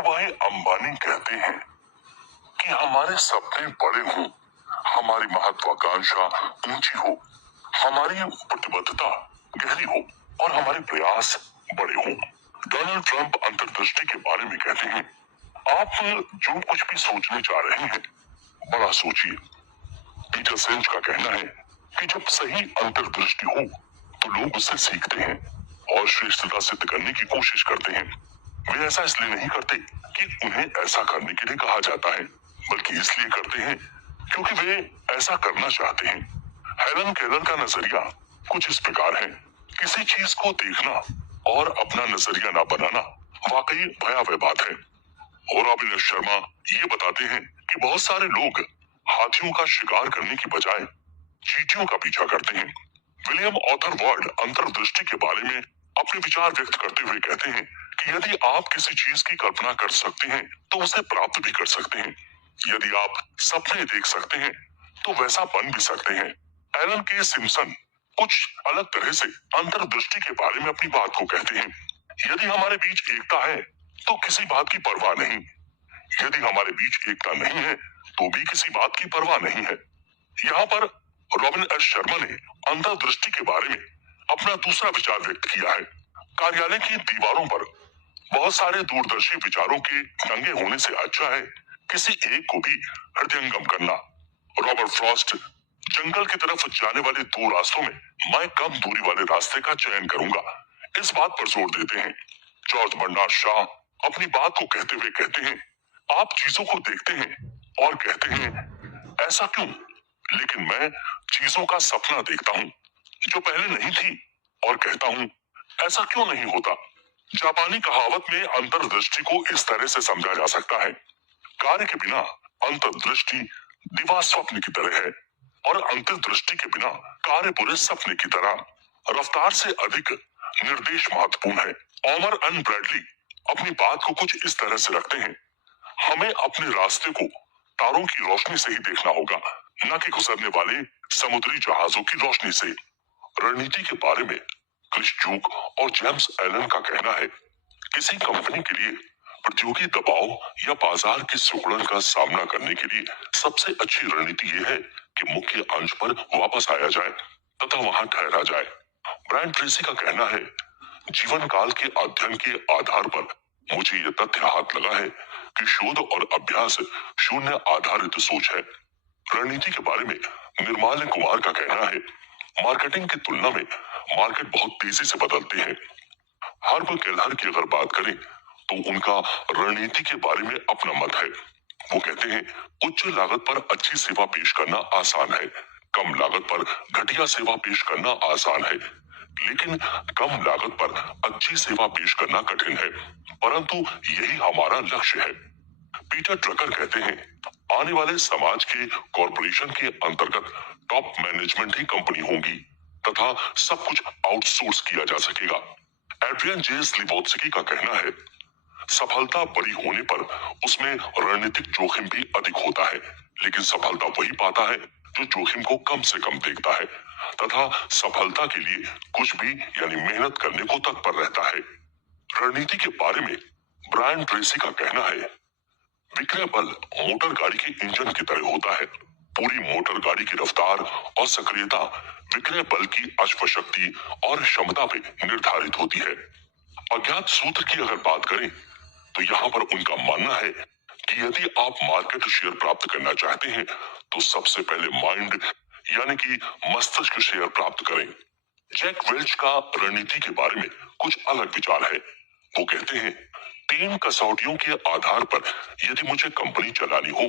धीरूभाई अंबानी कहते हैं कि हमारे सपने बड़े हों, हमारी महत्वाकांक्षा ऊंची हो, हमारी प्रतिबद्धता गहरी हो और हमारे प्रयास बड़े हों। डोनाल्ड ट्रंप अंतर्दृष्टि के बारे में कहते हैं, आप जो कुछ भी सोचने जा रहे हैं बड़ा सोचिए। पीटर सेंच का कहना है कि जब सही अंतर्दृष्टि हो तो लोग उससे सीखते हैं और श्रेष्ठता सिद्ध करने की कोशिश करते हैं। वे ऐसा इसलिए नहीं करते कि उन्हें ऐसा करने के लिए कहा जाता है, बल्कि इसलिए करते हैं क्योंकि वे ऐसा करना चाहते हैं। हेलन केलर का नजरिया कुछ इस प्रकार है, किसी चीज को देखना और अपना नजरिया ना बनाना वाकई भयावह बात है। और रॉबिन एस शर्मा ये बताते हैं कि बहुत सारे लोग हाथियों का शिकार करने की बजाय चींटियों का पीछा करते हैं। विलियम ऑथर वर्ड अंतर्दृष्टि के बारे में अपने विचार व्यक्त करते हुए कहते हैं कि यदि आप किसी चीज की कल्पना कर सकते हैं तो उसे प्राप्त भी कर सकते हैं। यदि आप सपने देख सकते हैं तो वैसा बन भी सकते हैं। एलन के सिम्पसन कुछ अलग तरह से अंतर्दृष्टि के बारे में अपनी बात को कहते हैं, यदि हमारे बीच एकता है तो किसी बात की परवाह नहीं, यदि हमारे बीच एकता नहीं है तो भी किसी बात की परवाह नहीं है। यहाँ पर रॉबिन एस शर्मा ने अंतर्दृष्टि के बारे में अपना दूसरा विचार व्यक्त किया है। कार्यालय की दीवारों पर बहुत सारे दूरदर्शी विचारों के टंगे होने से अच्छा है किसी एक को भी हृदयंगम करना। रॉबर्ट फ्रॉस्ट जंगल की तरफ जाने वाले दो रास्तों में मैं कम दूरी वाले रास्ते का चयन करूंगा, इस बात पर जोर देते हैं। जॉर्ज बर्नार्ड शॉ अपनी बात को कहते हुए कहते हैं, आप चीजों को देखते हैं और कहते हैं ऐसा क्यों, लेकिन मैं चीजों का सपना देखता हूँ जो पहले नहीं थी और कहता हूँ ऐसा क्यों नहीं होता। जापानी कहावत में अंतर्दृष्टि को इस तरह से समझा जा सकता है, कार्य के बिना अंतर्दृष्टि दिवा स्वप्न की तरह है और अंतर्दृष्टि के बिना कार्य बुरे सपने की तरह। रफ्तार से अधिक निर्देश महत्वपूर्ण है। ऑमर एन ब्रैडली अपनी बात को कुछ इस तरह से रखते हैं, हमें अपने रास्ते को तारों की रोशनी से ही देखना होगा, न कि गुजरने वाले समुद्री जहाजों की रोशनी से। रणनीति के बारे में क्रिस जूक और जेम्स एलन का कहना है, किसी कंपनी के लिए प्रतियोगी दबाव या बाजार की सिकुड़न का सामना करने के लिए सबसे अच्छी रणनीति यह है कि मुख्य अंश पर वापस आया जाए तथा वहां ठहरा जाए। ब्रायन ट्रेसी का कहना है, जीवन काल के अध्ययन के आधार पर मुझे यह तथ्य हाथ लगा है कि शोध और अभ्यास शून्य आधारित सोच है। रणनीति के बारे में निर्माल्य कुमार का कहना है, मार्केटिंग की तुलना में मार्केट बहुत तेजी से बदलते हैं। हर्ब केलर की अगर बात करें तो उनका रणनीति के बारे में अपना मत है। वो कहते हैं, उच्च लागत पर अच्छी सेवा पेश करना आसान है, कम लागत पर घटिया सेवा पेश करना आसान है, लेकिन कम लागत पर अच्छी सेवा पेश करना कठिन है, परंतु यही हमारा लक्ष्य है। पीटर ड्रकर कहते हैं, आने वाले समाज के कॉरपोरेशन के अंतर्गत टॉप मैनेजमेंट ही कंपनी होगी तथा सब कुछ आउटसोर्स किया जा सकेगा। एड्रियन जे स्लिवोत्स्की का कहना है, सफलता बड़ी होने पर उसमें रणनीतिक जोखिम भी अधिक होता है, लेकिन सफलता वही पाता है जो जोखिम को कम से कम देखता है तथा सफलता के लिए कुछ भी यानी मेहनत करने को तत्पर रहता है। रणनीति के बारे में ब्रायन ट्रेसी का कहना है, विक्रय बल मोटर गाड़ी के इंजन की तरह होता है। पूरी मोटर गाड़ी की रफ्तार और सक्रियता विक्रय बल की अश्वशक्ति और क्षमता पे निर्धारित होती है। अज्ञात सूत्र की अगर बात करें तो यहाँ पर उनका मानना है कि यदि आप मार्केट शेयर प्राप्त करना चाहते हैं तो सबसे पहले माइंड यानी कि मस्तिष्क शेयर प्राप्त करें। जैक वेल्च का रणनीति के बारे में कुछ अलग विचार है। वो कहते हैं, 3 कसौटियों के आधार पर यदि मुझे कंपनी चलानी हो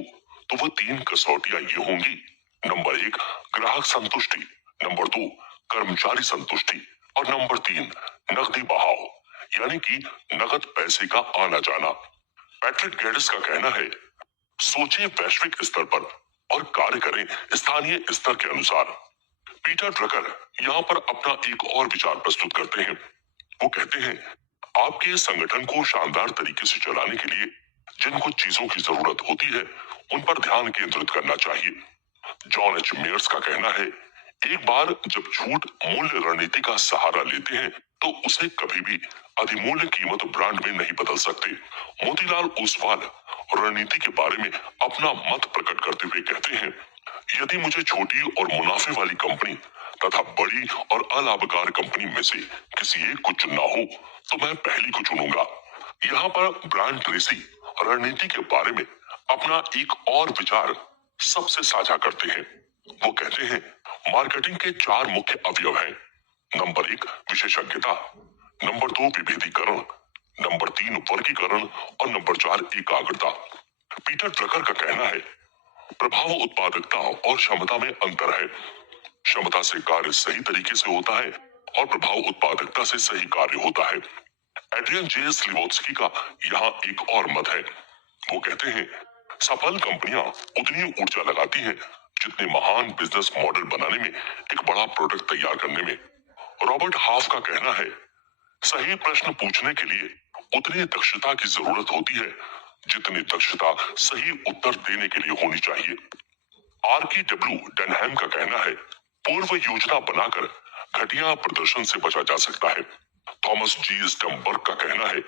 तो वो 3 कसौटियां ये होंगी। नंबर 1 ग्राहक संतुष्टि, नंबर 2 कर्मचारी संतुष्टि और नंबर 3 नकदी बहाव यानी कि नकद पैसे का आना जाना। पैट्रिक गेडिस का कहना है, सोचे वैश्विक स्तर पर और कार्य करें स्थानीय स्तर के अनुसार। पीटर ड्रकर यहाँ पर अपना एक और विचार प्रस्तुत करते हैं। वो कहते हैं, आपके संगठन को शानदार तरीके से चलाने के लिए जिन कुछ चीजों की जरूरत होती है उन पर ध्यान केंद्रित करना चाहिए। जॉन एच मेयर्स का कहना है, एक बार जब झूठ मूल्य रणनीति का सहारा लेते हैं तो उसे कभी भी अधिमूल्य कीमत ब्रांड में नहीं बदल सकते। मोतीलाल ओसवाल रणनीति के बारे में अपना मत प्रकट करते हुए कहते हैं, यदि मुझे छोटी और मुनाफे वाली कंपनी तथा बड़ी और अलाभकार कंपनी में से किसी एक को चुनना हो तो मैं पहली को चुनूंगा। यहाँ पर ब्रायन ट्रेसी रणनीति के बारे में अपना एक और विचार सबसे साझा करते हैं। वो कहते हैं, मार्केटिंग के 4 मुख्य अवयव हैं। नंबर 1 विशेषज्ञता, नंबर 2 विभेदीकरण, नंबर 3 वर्गीकरण और नंबर 4 एकाग्रता। पीटर ड्रकर का कहना है, प्रभाव उत्पादकता और क्षमता में अंतर है। क्षमता से कार्य सही तरीके से होता है और प्रभाव उत्पादकता से सही कार्य होता है। एड्रियन जे स्लिवोत्स्की का यहाँ एक और मत है। वो कहते हैं, सफल कंपनियां उतनी ऊर्जा लगाती हैं जितने महान बिजनेस मॉडल बनाने में, एक बड़ा प्रोडक्ट तैयार करने में। रॉबर्ट हाफ का कहना है, सही प्रश्न पूछने के लिए उतनी दक्षता की जरूरत होती है जितनी दक्षता सही उत्तर देने के लिए होनी चाहिए। RK-W डेनहैम का कहना है, पूर्व योजना बनाकर घटिया प्रदर्शन से बचा जा सकता है। थॉमस जी स्टम्बर्ग का कहना है,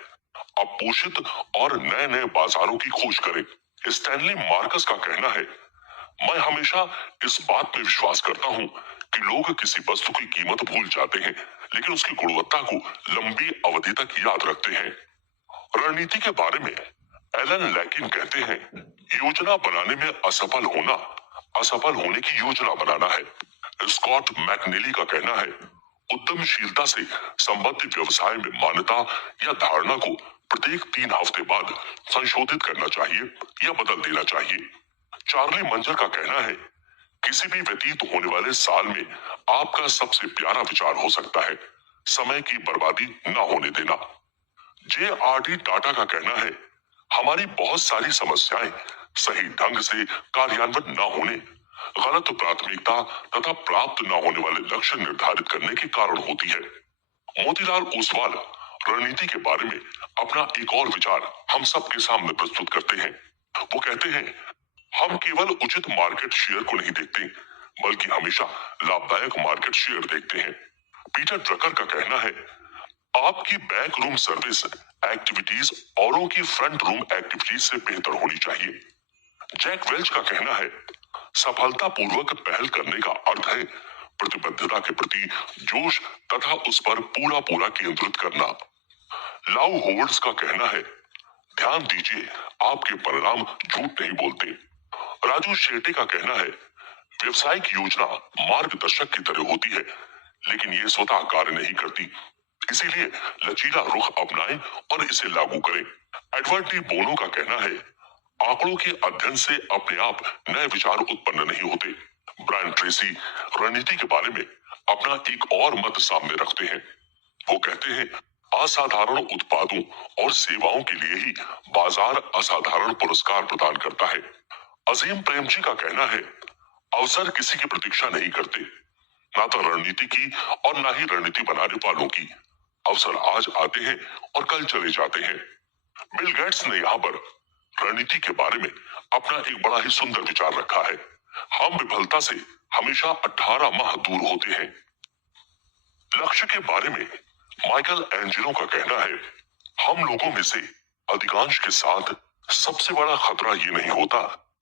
अपोषित और नए नए बाजारों की खोज करें। स्टैनली मार्कस का कहना है, मैं हमेशा इस बात में विश्वास करता हूँ कि लोग किसी वस्तु की कीमत भूल जाते हैं लेकिन उसकी गुणवत्ता को लंबी अवधि तक याद रखते हैं। रणनीति के बारे में एलन लैकिन कहते हैं, योजना बनाने में असफल होना असफल होने की योजना बनाना है। स्कॉट मैकनेली का कहना है, उद्यमशीलता से संबद्ध व्यवसाय में मान्यता या धारणा को प्रत्येक 3 हफ्ते बाद संशोधित करना चाहिए या बदल देना चाहिए। चार्ली मंजर का कहना है, किसी भी व्यतीत होने वाले साल में आपका सबसे प्यारा विचार हो सकता है समय की बर्बादी न होने देना। JRD टाटा का कहना है, हमारी बहुत सारी समस्याएं सही ढंग से कार्यान्वित न होने, गलत प्राथमिकता तथा प्राप्त न होने वाले लक्ष्य निर्धारित करने के कारण होती है। मोतीलाल ओसवाल रणनीति के बारे में अपना एक और विचार हम सबके सामने प्रस्तुत करते हैं। वो कहते हैं, हम केवल उचित मार्केट शेयर को नहीं देखते बल्कि हमेशा लाभदायक मार्केट शेयर देखते हैं। पीटर ड्रकर का कहना है, आपकी बैक रूम सर्विस एक्टिविटीज औरों की फ्रंट रूम एक्टिविटीज से बेहतर होनी चाहिए। जैक वेल्च का कहना है, सफलतापूर्वक पहल करने का अर्थ है प्रतिबद्धता के प्रति जोश तथा उस पर पूरा पूरा केंद्रित करना। लाउ होवर्ड्स का कहना है, ध्यान दीजिए आपके परिणाम झूठ नहीं बोलते। राजू शेट्टी का कहना है, व्यवसायिक योजना मार्गदर्शक की तरह होती है लेकिन ये स्वतः कार्य नहीं करती, इसीलिए लचीला रुख अपनाएं और इसे लागू करें। एडवर्ड डी बोनो का कहना है, आंकड़ों के अध्ययन से अपने आप नए विचार उत्पन्न नहीं होते। ब्रायन ट्रेसी रणनीति के बारे में अपना एक और मत सामने रखते हैं। वो कहते हैं, असाधारण उत्पादों और सेवाओं के लिए ही बाजार असाधारण पुरस्कार प्रदान करता है। अजीम प्रेमजी का कहना है, अवसर किसी की प्रतीक्षा नहीं करते, ना तो रणनीति की और ना ही रणनीति बनाने वालों की। अवसर आज आते हैं और कल चले जाते हैं। बिल गेट्स ने यहाँ पर रणनीति के बारे में अपना एक बड़ा ही सुंदर विचार रखा है। हम विफलता से हमेशा 18 माह दूर होते हैं। लक्ष्य के बारे में माइकल एंजेलो का कहना है, हम लोगों में से अधिकांश के साथ सबसे बड़ा खतरा ये नहीं होता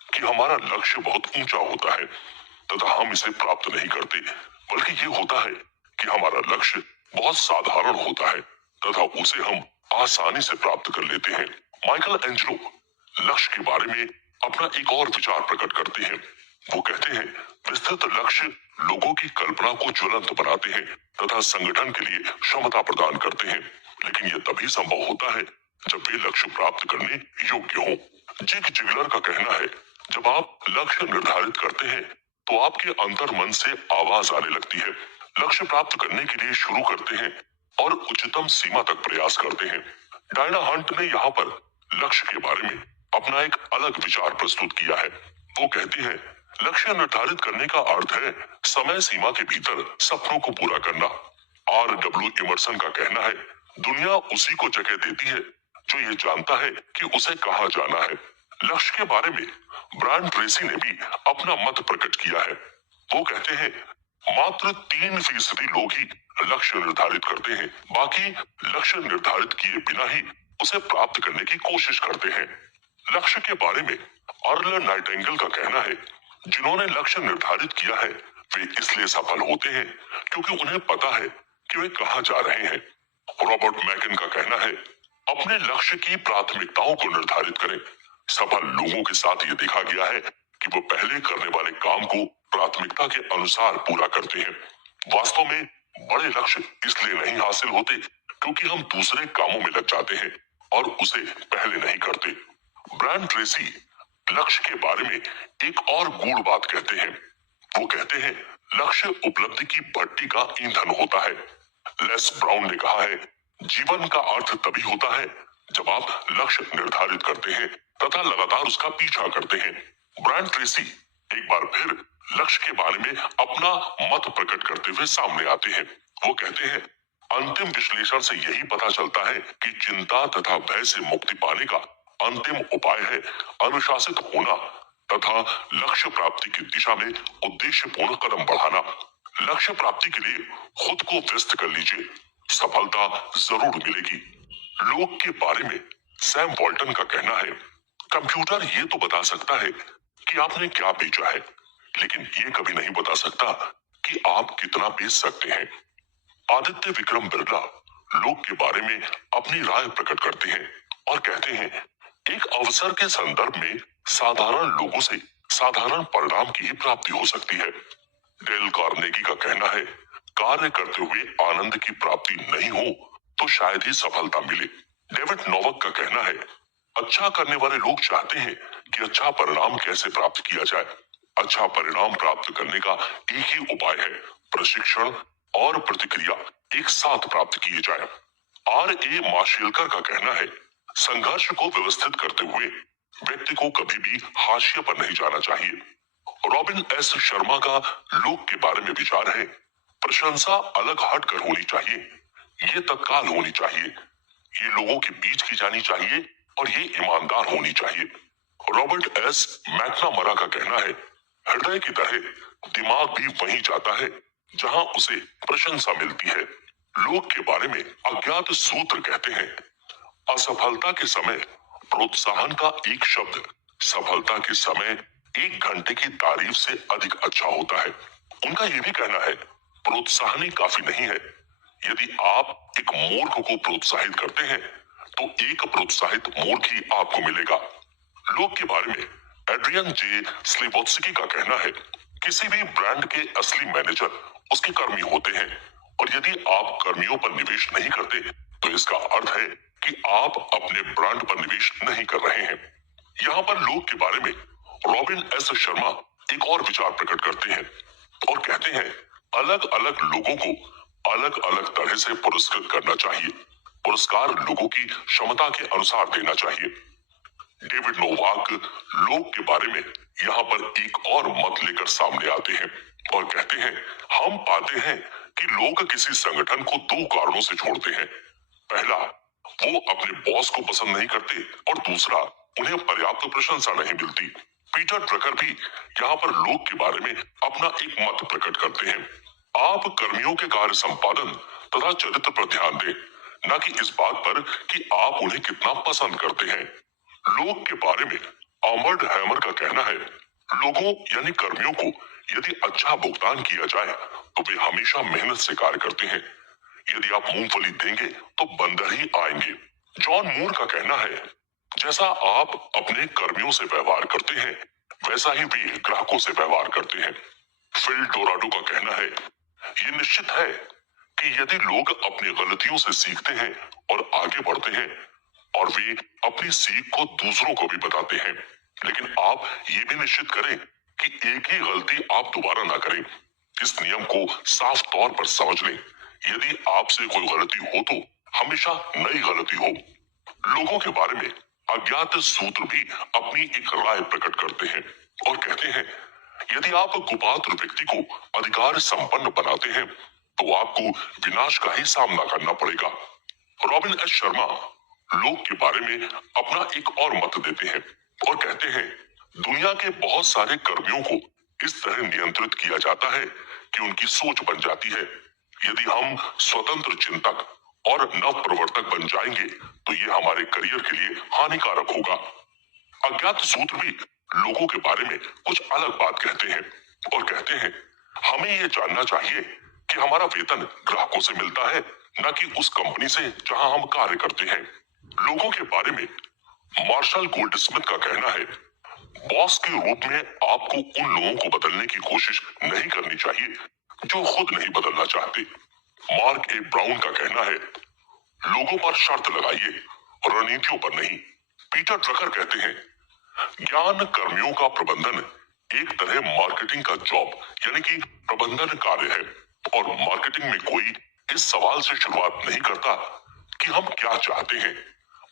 कि हमारा लक्ष्य बहुत ऊंचा होता है तथा हम इसे प्राप्त नहीं करते, बल्कि ये होता है कि हमारा लक्ष्य बहुत साधारण होता है तथा उसे हम आसानी से प्राप्त कर लेते हैं। माइकल एंजेलो लक्ष्य के बारे में अपना एक और विचार प्रकट करते हैं। वो कहते हैं, विस्तृत लक्ष्य लोगों की कल्पना को ज्वलंत बनाते हैं तथा संगठन के लिए क्षमता प्रदान करते हैं, लेकिन यह तभी संभव होता है जब वे लक्ष्य प्राप्त करने योग्य हों। जिग जिगलर का कहना है, जब आप लक्ष्य निर्धारित करते हैं तो आपके अंतर मन से आवाज आने लगती है। लक्ष्य प्राप्त करने के लिए शुरू करते हैं और उच्चतम सीमा तक प्रयास करते हैं। डायना हंट ने यहाँ पर लक्ष्य के बारे में अपना एक अलग विचार प्रस्तुत किया है। वो कहते हैं, लक्ष्य निर्धारित करने का अर्थ है समय सीमा के भीतर सपनों को पूरा करना। RW इमर्सन का कहना है, दुनिया उसी को जगह देती है जो ये जानता है कि उसे कहाँ जाना है। लक्ष्य के बारे में ब्रायन ट्रेसी ने भी अपना मत प्रकट किया है। वो कहते हैं, मात्र 3% लोग ही लक्ष्य निर्धारित करते हैं, बाकी लक्ष्य निर्धारित किए बिना ही उसे प्राप्त करने की कोशिश करते हैं। लक्ष्य के बारे में अर्ल नाइटिंगेल का कहना है, जिन्होंने लक्ष्य निर्धारित किया है वे इसलिए सफल होते हैं क्योंकि उन्हें पता है कि वे कहां जा रहे हैं। रॉबर्ट मैकिन का कहना है, अपने लक्ष्य की प्राथमिकताओं को निर्धारित करें। सफल लोगों के साथ ये देखा गया है कि वो पहले करने वाले काम को प्राथमिकता के अनुसार पूरा करते हैं। वास्तव में बड़े लक्ष्य इसलिए नहीं हासिल होते क्योंकि हम दूसरे कामों में लग जाते हैं और उसे पहले नहीं करते। ब्रायन ट्रेसी लक्ष्य के बारे में एक और गूढ़ बात कहते हैं। वो कहते हैं, लक्ष्य उपलब्धि की भट्टी का ईंधन होता है। लेस ब्राउन ने कहा है, जीवन का अर्थ तभी होता है जब आप लक्ष्य निर्धारित करते हैं तथा लगातार उसका पीछा करते हैं। ब्रायन ट्रेसी एक बार फिर लक्ष्य के बारे में अपना मत प्रकट करते हुए सामने आते हैं। वो कहते हैं, अंतिम विश्लेषण से यही पता चलता है कि चिंता तथा भय से मुक्ति पाने का अंतिम उपाय है अनुशासित होना तथा लक्ष्य प्राप्ति की दिशा में उद्देश्यपूर्ण कदम बढ़ाना। लक्ष्य प्राप्ति के लिए खुद को व्यस्त कर लीजिए, सफलता जरूर मिलेगी। लोग के बारे में सैम वॉल्टन का कहना है, कंप्यूटर ये तो बता सकता है कि आपने क्या बेचा है, लेकिन ये कभी नहीं बता सकता कि आप कितना बेच सकते हैं। आदित्य विक्रम बिरला लोग के बारे में अपनी राय प्रकट करते हैं और कहते हैं, एक अवसर के संदर्भ में साधारण लोगों से साधारण परिणाम की ही प्राप्ति हो सकती है। डेल कार्नेगी का कहना है, कार्य करते हुए आनंद की प्राप्ति नहीं हो तो शायद ही सफलता मिले। डेविड नोवक का कहना है, अच्छा करने वाले लोग चाहते हैं कि अच्छा परिणाम कैसे प्राप्त किया जाए। अच्छा परिणाम प्राप्त करने का एक ही उपाय है, प्रशिक्षण और प्रतिक्रिया एक साथ प्राप्त किए जाए। R.A. मार्शेलकर का कहना है, संघर्ष को व्यवस्थित करते हुए व्यक्ति को कभी भी हाशिए पर नहीं जाना चाहिए। रॉबिन एस शर्मा का लोग के बारे में विचार है, प्रशंसा अलग हटकर होनी चाहिए, ये तत्काल होनी चाहिए, ये लोगों के बीच की जानी चाहिए और ये ईमानदार होनी चाहिए। रॉबर्ट एस मैकनामरा का कहना है, हृदय की तरह दिमाग भी वहीं जाता है जहां उसे प्रशंसा मिलती है। लोग के बारे में अज्ञात सूत्र कहते हैं, असफलता के समय प्रोत्साहन का एक शब्द सफलता के समय 1 घंटे की तारीफ से अधिक अच्छा होता है। उनका यह भी कहना है, प्रोत्साहन ही काफी नहीं है। यदि आप एक मूर्ख को प्रोत्साहित करते हैं तो एक प्रोत्साहित मूर्ख ही आपको मिलेगा। लोग के बारे में एड्रियन जे स्लेवोत्स्की का कहना है, किसी भी ब्रांड के असली मैनेजर उसके कर्मी होते हैं और यदि आप कर्मियों पर निवेश नहीं करते तो इसका अर्थ है कि आप अपने ब्रांड पर निवेश नहीं कर रहे हैं। यहाँ पर लोग के बारे में रॉबिन एस शर्मा एक और विचार प्रकट करते हैं और कहते हैं, अलग अलग लोगों को अलग अलग तरह से पुरस्कृत करना चाहिए। पुरस्कार लोगों की क्षमता के अनुसार देना चाहिए। डेविड नोवाक लोग के बारे में यहाँ पर एक और मत लेकर सामने आते हैं और कहते हैं, हम पाते हैं कि लोग किसी संगठन को 2 कारणों से छोड़ते हैं। पहला, वो अपने बॉस को पसंद नहीं करते और दूसरा, उन्हें पर्याप्त प्रशंसा नहीं मिलती। पीटर ड्रकर भी यहाँ पर लोग के बारे में अपना एक मत प्रकट करते हैं, आप कर्मियों के कार्य संपादन तथा चरित्र पर ध्यान दें, न कि इस बात पर कि आप उन्हें कितना पसंद करते हैं। लोग के बारे में आर्मर्ड हैमर का कहना है, लोगों यानी कर्मियों को यदि अच्छा भुगतान किया जाए तो वे हमेशा मेहनत से कार्य करते हैं। यदि आप मूंगफली देंगे तो बंदर ही आएंगे। जॉन मूर का कहना है, जैसा आप अपने कर्मियों से व्यवहार करते हैं वैसा ही वे ग्राहकों से व्यवहार करते हैं। फिल डोराडो का कहना है, ये निश्चित है कि यदि लोग अपनी गलतियों से सीखते हैं और आगे बढ़ते हैं और वे अपनी सीख को दूसरों को भी बताते हैं, लेकिन आप ये भी निश्चित करें कि एक ही गलती आप दोबारा ना करें। इस नियम को साफ तौर पर समझ लें, यदि आपसे कोई गलती हो तो हमेशा नई गलती हो। लोगों के बारे में अज्ञात सूत्र भी अपनी एक राय प्रकट करते हैं और कहते हैं, यदि आप कुपात्र व्यक्ति को अधिकार संपन्न बनाते हैं तो आपको विनाश का ही सामना करना पड़ेगा। रॉबिन एस शर्मा लोग के बारे में अपना एक और मत देते हैं और कहते हैं, दुनिया के बहुत सारे कर्मियों को इस तरह नियंत्रित किया जाता है कि उनकी सोच बन जाती है। यदि हम स्वतंत्र चिंतक और नव प्रवर्तक बन जाएंगे तो ये हमारे करियर के लिए हानिकारक होगा। अज्ञात सूत्र भी लोगों के बारे में कुछ अलग बात कहते हैं और कहते हैं हमें ये जानना चाहिए कि हमारा वेतन ग्राहकों से मिलता है, न कि उस कंपनी से जहां हम कार्य करते हैं। लोगों के बारे में मार्शल गोल्डस्मिथ का कहना है, बॉस के रूप में आपको उन लोगों को बदलने की कोशिश नहीं करनी चाहिए जो खुद नहीं बदलना चाहते। मार्क ए ब्राउन का कहना है, लोगों पर शर्त लगाइए, रणनीतियों पर नहीं। पीटर ड्रकर कहते हैं, ज्ञान कर्मियों का प्रबंधन एक तरह मार्केटिंग का जॉब यानी कि प्रबंधन कार्य है, और मार्केटिंग में कोई इस सवाल से शुरुआत नहीं करता कि हम क्या चाहते हैं,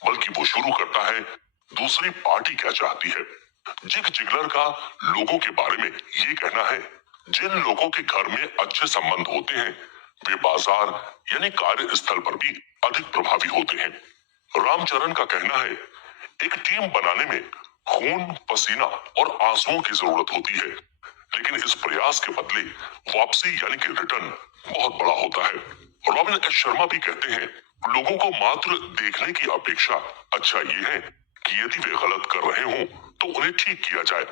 बल्कि वो शुरू करता है दूसरी पार्टी क्या चाहती है। जिग जिगलर का लोगों के बारे में ये कहना है, जिन लोगों के घर में अच्छे संबंध होते हैं वे बाजार यानी कार्यस्थल पर भी अधिक प्रभावी होते हैं। रामचरण का कहना है, एक टीम बनाने में खून, पसीना और आंसुओं की जरूरत होती है, लेकिन इस प्रयास के बदले वापसी यानी कि रिटर्न बहुत बड़ा होता है। रॉबिन एस शर्मा भी कहते हैं, लोगों को मात्र देखने की अपेक्षा अच्छा ये है कि यदि वे गलत कर रहे हों तो उन्हें ठीक किया जाए।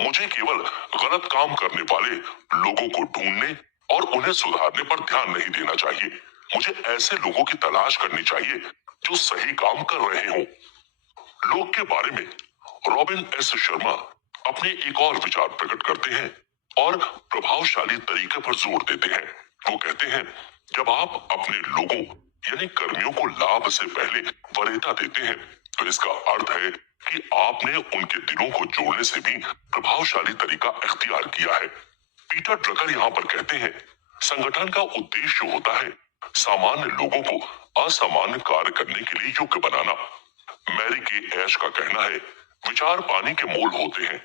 मुझे केवल गलत काम करने वाले लोगों को ढूंढने और उन्हें सुधारने पर ध्यान नहीं देना चाहिए। मुझे ऐसे लोगों की तलाश करनी चाहिए जो सही काम कर रहे हों। लोग के बारे में रॉबिन एस शर्मा अपने एक और विचार प्रकट करते हैं और प्रभावशाली तरीके पर जोर देते हैं। वो कहते हैं, जब आप अपने लोगों यानी कर्मियों को लाभ से पहले वरीयता देते हैं तो इसका अर्थ है कि आपने उनके दिलों को जोड़ने से भी प्रभावशाली तरीका इख्तियार किया है। पीटर ड्रकर यहाँ पर कहते हैं, संगठन का उद्देश्य होता है सामान्य लोगों को असामान्य कार्य करने के लिए योग्य बनाना। मैरी के ऐश का कहना है, विचार पानी के मोल होते हैं,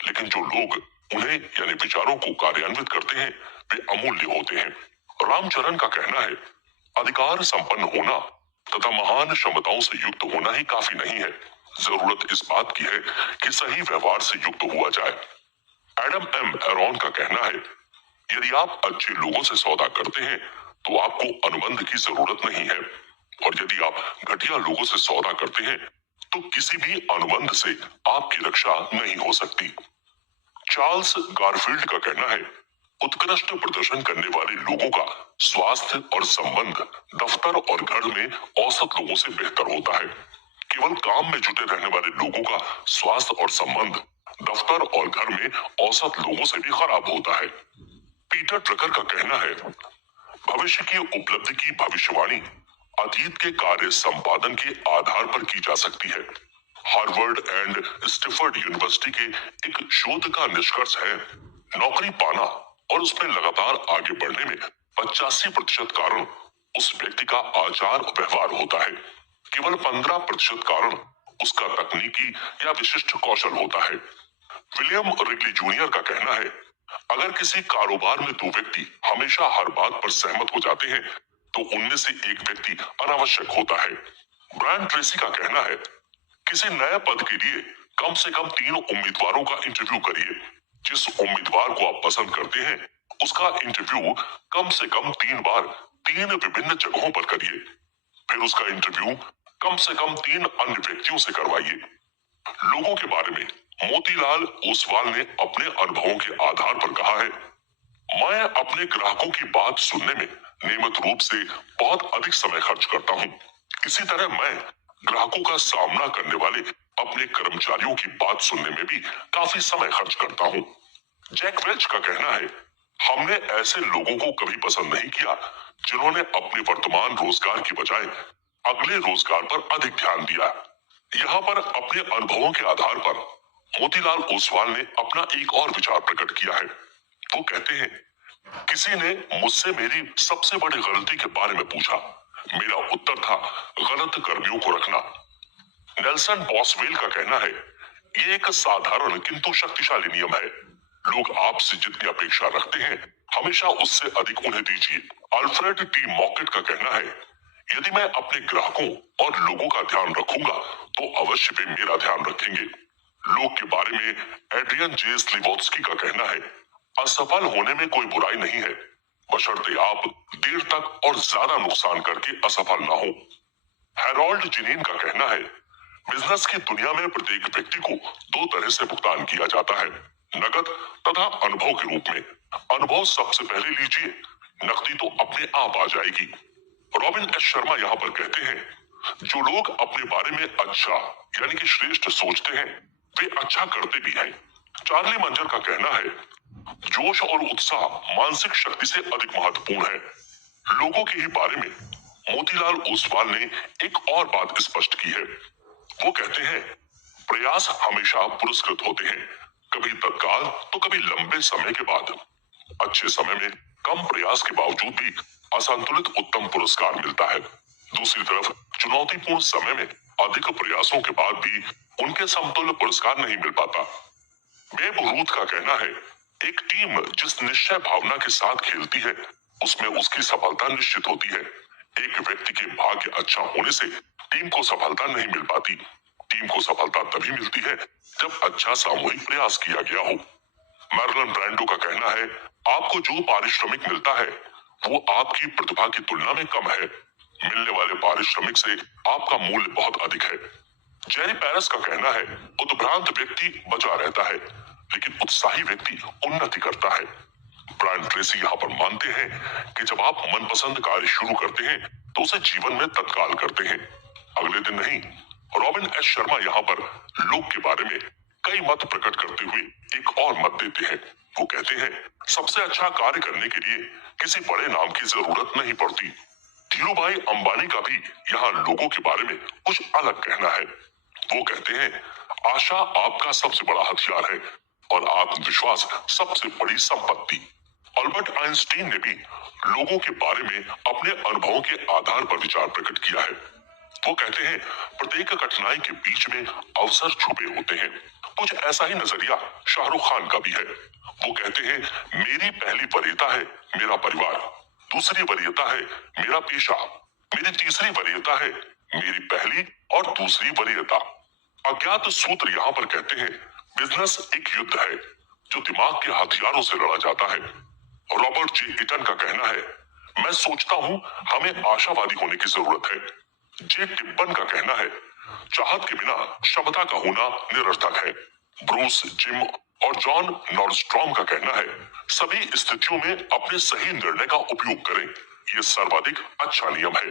लेकिन जो लोग उन्हें यानी विचारों को कार्यान्वित करते हैं वे अमूल्य होते हैं। रामचरण का कहना है, अधिकार संपन्न होना तथा महान क्षमताओं से युक्त होना ही काफी नहीं है, जरूरत इस बात की है कि सही व्यवहार से युक्त हुआ जाए। एडम एम एरोन का कहना है, यदि आप अच्छे लोगों से सौदा करते हैं तो आपको अनुबंध की जरूरत नहीं है, और यदि आप घटिया लोगों से सौदा करते हैं तो किसी भी अनुबंध से आपकी रक्षा नहीं हो सकती। चार्ल्स गारफील्ड का कहना है, उत्कृष्ट प्रदर्शन करने वाले लोगों का स्वास्थ्य और संबंध दफ्तर और घर में औसत लोगों से बेहतर होता है। केवल काम में जुटे रहने वाले लोगों का स्वास्थ्य और संबंध दफ्तर और घर में औसत लोगों से भी खराब होता है। पीटर ड्रकर का कहना है, भविष्य की उपलब्धि की भविष्यवाणी अतीत के कार्य संपादन के आधार पर की जा सकती है। हार्वर्ड एंड स्टैफोर्ड यूनिवर्सिटी के एक शोध का निष्कर्ष है, नौकरी पाना और उसमें लगातार आगे बढ़ने में 85% कारण उस व्यक्ति का आचार व्यवहार होता है। केवल 15% कारण उसका तकनीकी या विशिष्ट कौशल होता है। विलियम रिगली जूनियर का कहना है, अगर किसी कारोबार में दो व्यक्ति हमेशा हर बात पर सहमत हो जाते हैं तो उनमें से एक व्यक्ति अनावश्यक होता है। ब्रायन ट्रेसी का कहना है, किसी नए पद के लिए कम से कम 3 उम्मीदवारों का इंटरव्यू करिए। जिस उम्मीदवार को आप पसंद करते हैं उसका इंटरव्यू कम से कम 3 बार 3 विभिन्न जगहों पर करिए। फिर उसका इंटरव्यू कम से कम 3 अन्य व्यक्तियों से करवाइए। लोगों के बारे में मोतीलाल ओसवाल ने अपने अनुभवों के आधार पर कहा है, मैं अपने ग्राहकों की बात सुनने में नियमित रूप से बहुत अधिक समय खर्च करता हूँ। इसी तरह मैं ग्राहकों का सामना करने वाले अपने कर्मचारियों की बात सुनने में भी काफी समय खर्च करता हूँ। जैक वेल्च का कहना है, हमने ऐसे लोगों को कभी पसंद नहीं किया जिन्होंने अपने वर्तमान रोजगार की बजाय अगले रोजगार पर अधिक ध्यान दिया। यहाँ पर अपने अनुभवों के आधार पर मोतीलाल ओसवाल ने अपना एक और विचार प्रकट किया है। वो कहते हैं, किसी ने मुझसे मेरी सबसे बड़ी गलती के बारे में पूछा। मेरा उत्तर था गलत कर्मियों को रखना। नेल्सन बॉसवेल का कहना है, ये एक साधारण किंतु शक्तिशाली नियम है। लोग आपसे जितनी अपेक्षा रखते हैं हमेशा उससे अधिक उन्हें दीजिए। अल्फ्रेड टी मॉकेट का कहना है, यदि मैं अपने ग्राहकों और लोगों का ध्यान रखूंगा तो अवश्य वे मेरा ध्यान रखेंगे। लोग के बारे में एड्रियन जे स्लिवोत्स्की का कहना है, असफल होने में कोई बुराई नहीं है, बशर्ते आप देर तक और ज्यादा नुकसान करके असफल ना हो। हैरोल्ड जिनीन का कहना है, बिजनेस की दुनिया में प्रत्येक व्यक्ति को दो तरह से भुगतान किया जाता है, नकद तथा अनुभव के रूप में। अनुभव सबसे पहले लीजिए, नकदी तो अपने आप आ जाएगी। रॉबिन एस शर्मा यहाँ पर कहते हैं, जो लोग अपने बारे में अच्छा यानी कि श्रेष्ठ सोचते हैं वे अच्छा करते भी हैं। चार्ली मंजर का कहना है, जोश और उत्साह मानसिक शक्ति से अधिक महत्वपूर्ण है। लोगों के ही बारे में मोतीलाल ओसवाल ने एक और बात स्पष्ट की है। वो कहते हैं, प्रयास हमेशा पुरस्कृत होते हैं, कभी तत्काल तो कभी लंबे समय के बाद। अच्छे समय में कम प्रयास के बावजूद भी असंतुलित उत्तम पुरस्कार मिलता है। दूसरी तरफ चुनौतीपूर्ण समय में अधिक प्रयासों के बाद भी उनके समतुल्य पुरस्कार नहीं मिल पाता। बेब रूथ का कहना है, एक टीम जिस निश्चय भावना के साथ खेलती है उसमें उसकी सफलता निश्चित होती है। एक व्यक्ति के भाग्य अच्छा होने से टीम को सफलता नहीं मिल पाती। टीम को सफलता तभी मिलती है जब अच्छा सामूहिक प्रयास किया गया हो। मार्लन ब्रांडो का कहना है, आपको जो पारिश्रमिक मिलता है वो आपकी प्रतिभा की तुलना में कम है। मिलने वाले पारिश्रमिक से आपका मूल्य बहुत अधिक है। जेरी पैरस का कहना है, उद्भ्रांत व्यक्ति बचा रहता है लेकिन उत्साही व्यक्ति उन्नति करता है। ब्रायन ट्रेसी यहाँ पर मानते हैं कि जब आप मनपसंद कार्य शुरू करते हैं तो उसे जीवन में तत्काल करते हैं, अगले दिन नहीं। रॉबिन एस शर्मा यहाँ पर लोग के बारे में कई मत प्रकट करते हुए एक और मत देते हैं। वो कहते हैं, सबसे अच्छा कार्य करने के लिए किसी बड़े नाम की जरूरत नहीं पड़ती। धीरूभाई अंबानी का भी यहाँ लोगों के बारे में कुछ अलग कहना है। वो कहते हैं, आशा आपका सबसे बड़ा हथियार है और आत्मविश्वास सबसे बड़ी संपत्ति। अल्बर्ट आइंस्टीन ने भी लोगों के बारे में अपने अनुभवों के आधार पर विचार प्रकट किया है। वो कहते हैं, प्रत्येक कठिनाई के बीच में अवसर छुपे होते हैं। कुछ ऐसा ही नजरिया शाहरुख खान का भी है। वो कहते हैं, मेरी पहली वरीयता है मेरा परिवार, दूसरी वरीयता है मेरा पेशा, मेरी तीसरी वरीयता है मेरी पहली और दूसरी वरीयता। अज्ञात सूत्र यहाँ पर कहते हैं, बिजनेस एक युद्ध है जो दिमाग के हथियारों से लड़ा जाता है। रॉबर्ट जे इटन का कहना है, मैं सोचता हूँ हमें आशावादी होने की जरूरत है। जे टिब्बन का कहना है, चाहत के बिना क्षमता का होना निरर्थक है। ब्रूस जिम और जॉन नॉर्स्ट्रॉम का कहना है, सभी स्थितियों में अपने सही निर्णय का उपयोग करें, ये सर्वाधिक अच्छा नियम है।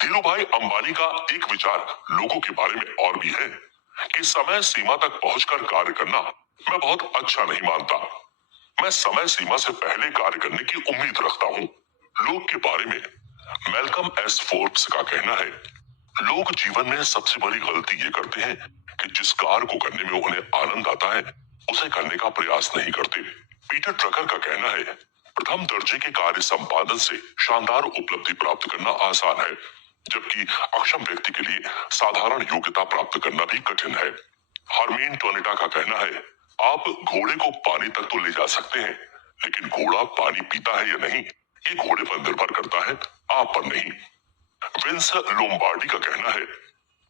धीरूभाई अंबानी का एक विचार लोगों के बारे में और भी है कि समय सीमा तक पहुंचकर कार्य करना मैं बहुत अच्छा नहीं मानता। मैं समय सीमा से पहले कार्य करने की उम्मीद रखता हूँ। लोग के बारे में मैल्कम एस फोर्ब्स का कहना है, लोग जीवन में सबसे बड़ी गलती ये करते हैं कि जिस कार्य को करने में उन्हें आनंद आता है उसे करने का प्रयास नहीं करते। पीटर ट्रकर का कहना है, प्रथम दर्जे के कार्य संपादन से शानदार उपलब्धि प्राप्त करना आसान है, जबकि अक्षम व्यक्ति के लिए साधारण योग्यता प्राप्त करना भी कठिन है। हार्मीन टोनेटा का कहना है, आप घोड़े को पानी तक तो ले जा सकते हैं, लेकिन घोड़ा पानी पीता है या नहीं ये घोड़े पर निर्भर करता है, आप पर नहीं। विंस लोम्बार्डी का कहना है,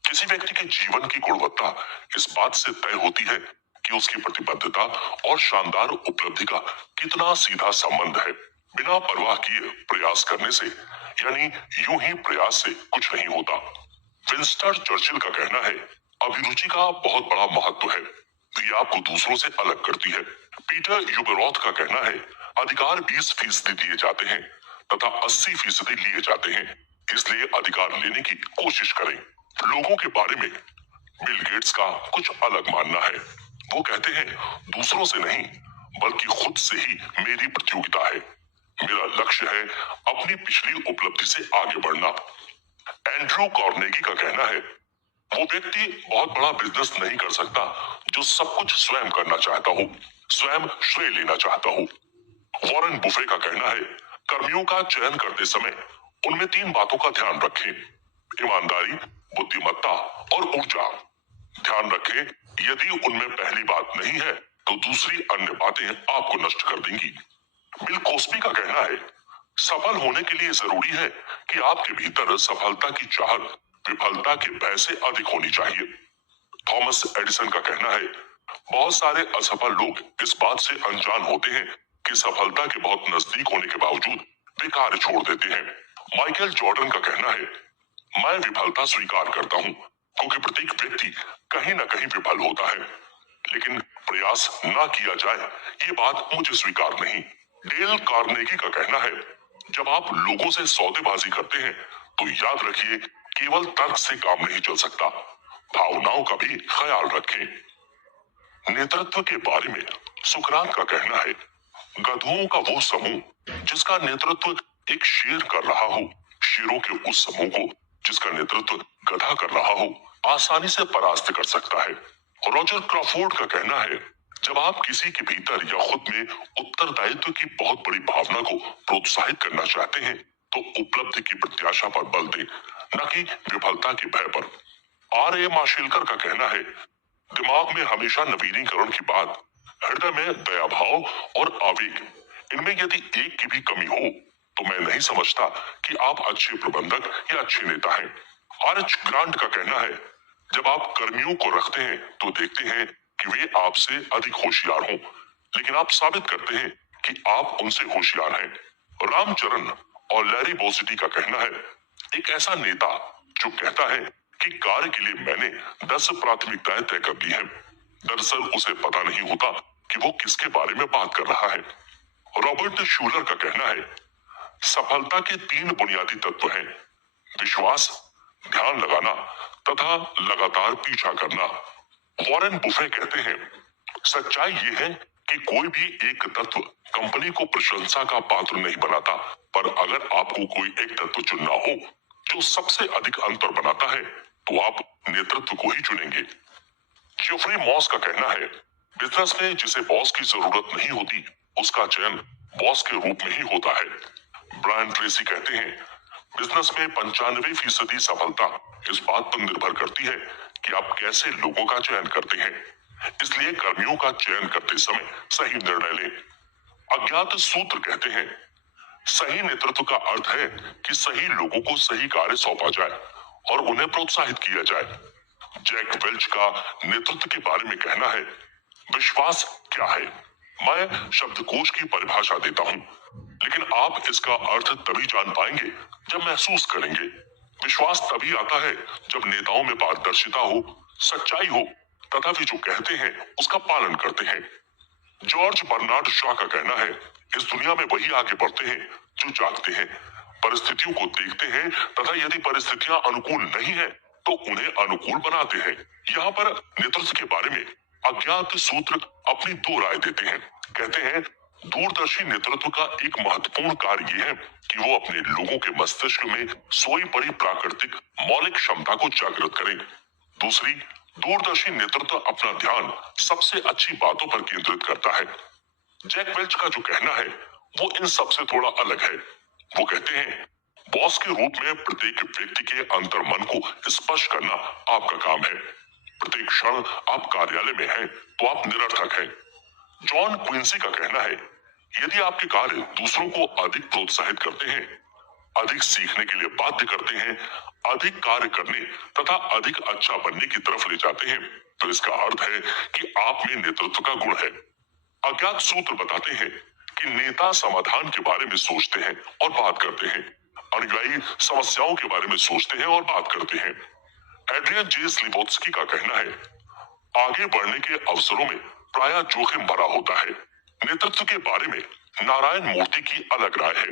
किसी व्यक्ति के जीवन की गुणवत्ता इस बात से तय होती है कि उसकी प्रतिबद्धता और शानदार उपलब्धि का कितना सीधा संबंध है। बिना परवाह किए प्रयास करने से यानी यूं ही प्रयास से कुछ नहीं होता। विंस्टन चर्चिल का कहना है, अभिरुचि का बहुत बड़ा महत्व है, ये आपको दूसरों से अलग करती है। पीटर यूबेरोथ का कहना है, अधिकार 20% दिए जाते हैं तथा 80% लिए जाते हैं, इसलिए अधिकार लेने की कोशिश करें। लोगों के बारे में बिल गेट्स का कुछ अलग मानना है। वो कहते हैं, दूसरों से नहीं बल्कि खुद से ही मेरी प्रतियोगिता है। मेरा लक्ष्य है अपनी पिछली उपलब्धि से आगे बढ़ना। एंड्रू कार्नेगी का कहना है, वो व्यक्ति बहुत बड़ा बिजनेस नहीं कर सकता जो सब कुछ स्वयं करना चाहता हो, स्वयं श्रेय लेना चाहता हो। वॉरेन बुफे का कहना है, कर्मियों का चयन करते समय उनमें 3 बातों का ध्यान रखें, ईमानदारी, बुद्धिमत्ता और ऊर्जा। ध्यान रखें, यदि उनमें पहली बात नहीं है तो दूसरी अन्य बातें आपको नष्ट कर देंगी। बिल कॉस्बी का कहना है, सफल होने के लिए जरूरी है कि आपके भीतर सफलता की चाहत विफलता के भय से अधिक होनी चाहिए। थॉमस एडिसन का कहना है, बहुत सारे असफल लोग इस बात से अनजान होते हैं कि सफलता के बहुत नजदीक होने के बावजूद वे कार्य छोड़ देते हैं। माइकल जॉर्डन का कहना है, मैं विफलता स्वीकार करता हूँ क्योंकि प्रत्येक व्यक्ति कहीं न कहीं विफल होता है, लेकिन प्रयास ना किया जाए ये बात मुझे स्वीकार नहीं। डेल कार्नेगी का कहना है, जब आप लोगों से सौदेबाजी करते हैं तो याद रखिए केवल तर्क से काम नहीं चल सकता, भावनाओं का भी ख्याल रखें। नेतृत्व के बारे में सुकरात का कहना है, गधों का वो समूह जिसका नेतृत्व एक शेर कर रहा हो, शेरों के उस समूह को जिसका नेतृत्व गधा कर रहा हो, आसानी से परास्त कर सकता है। रॉजर क्रॉफोर्ड का कहना है, जब आप किसी के भीतर या खुद में उत्तरदायित्व की बहुत बड़ी भावना को प्रोत्साहित करना चाहते हैं तो उपलब्धि की प्रत्याशा पर बल दें, न कि विफलता के भय पर। R.A. माशेलकर का कहना है, दिमाग में हमेशा नवीनीकरण की बात, हृदय में दया भाव और आवेग, इनमें यदि एक की भी कमी हो तो मैं नहीं समझता कि आप अच्छे प्रबंधक या अच्छे नेता हैं। R.H. ग्रांट का कहना है, जब आप कर्मियों को रखते हैं तो देखते हैं कि वे आपसे अधिक होशियार हों, लेकिन आप साबित करते हैं कि आप उनसे होशियार हैं। रामचरण और लैरी बोसिटी का कहना है, एक ऐसा नेता जो कहता है कि कार्य के लिए मैंने 10 प्राथमिकताएं तय कर दी हैं, दरअसल उसे पता नहीं होता कि वो किसके बारे में बात कर रहा है। रॉबर्ट शूलर का कहना है, सफलता के 3 बुनियादी तत्व हैं, विश्वास, ध्यान लगाना तथा लगातार पीछा करना। वॉरेन बुफे कहते हैं, सच्चाई ये है कि कोई भी एक तत्व कंपनी को प्रशंसा का पात्र नहीं बनाता, पर अगर आपको कोई एक तत्व चुनना हो जो सबसे अधिक अंतर बनाता है तो आप नेतृत्व को ही चुनेंगे। जेफरी मॉस का कहना है, बिजनेस में जिसे बॉस की जरूरत नहीं होती उसका चयन बॉस के रूप में ही होता है। ब्रायन ट्रेसी कहते हैं, बिजनेस में 95% सफलता इस बात पर निर्भर करती है कि आप कैसे लोगों का चयन करते हैं, इसलिए कर्मियों का चयन करते समय सही निर्णय लें। अज्ञात सूत्र कहते हैं, सही नेतृत्व का अर्थ है कि सही लोगों को सही कार्य सौंपा जाए और उन्हें प्रोत्साहित किया जाए। जैक वेल्च का नेतृत्व के बारे में कहना है, विश्वास क्या है? मैं शब्दकोश की परिभाषा देता हूँ, लेकिन आप इसका अर्थ तभी जान पाएंगे जब महसूस करेंगे। विश्वास तभी आता है जब नेताओं में पारदर्शिता हो, सच्चाई हो तथा वे जो कहते हैं उसका पालन करते हैं। जॉर्ज बर्नार्ड शॉ का कहना है, इस दुनिया में वही आगे बढ़ते हैं जो जागते हैं, परिस्थितियों को देखते हैं तथा यदि परिस्थितियां अनुकूल नहीं है तो उन्हें अनुकूल बनाते हैं। यहाँ पर नेतृत्व के बारे में अज्ञात सूत्र अपनी 2 राय देते हैं। कहते हैं, दूरदर्शी नेतृत्व का एक महत्वपूर्ण कार्य यह है कि वो अपने लोगों के मस्तिष्क में सोई पड़ी प्राकृतिक मौलिक क्षमता को जागृत करें। दूसरी, दूरदर्शी नेतृत्व अपना ध्यान सबसे अच्छी बातों पर केंद्रित करता है। जैक वेल्च का जो कहना है वो इन सबसे थोड़ा अलग है। वो कहते हैं, बॉस के रूप में प्रत्येक व्यक्ति के अंतर मन को स्पर्श करना आपका काम है। प्रत्येक क्षण आप कार्यालय में हैं तो आप निरर्थक हैं। जॉन क्विंसी का कहना है, यदि आपके कार्य दूसरों को अधिक प्रोत्साहित करते हैं, अधिक सीखने के लिए बाध्य करते हैं, अधिक कार्य करने तथा अधिक अच्छा बनने की तरफ ले जाते हैं, तो इसका अर्थ है कि आप में नेतृत्व का गुण है। अज्ञात सूत्र बताते हैं कि नेता समाधान के बारे में सोचते हैं और बात करते हैं, अनुयायी समस्याओं के बारे में सोचते हैं और बात करते हैं। एड्रियन जे स्लिवोत्स्की का कहना है, आगे बढ़ने के अवसरों में प्रायः जोखिम भरा होता है। नेतृत्व के बारे में नारायण मूर्ति की अलग राय है।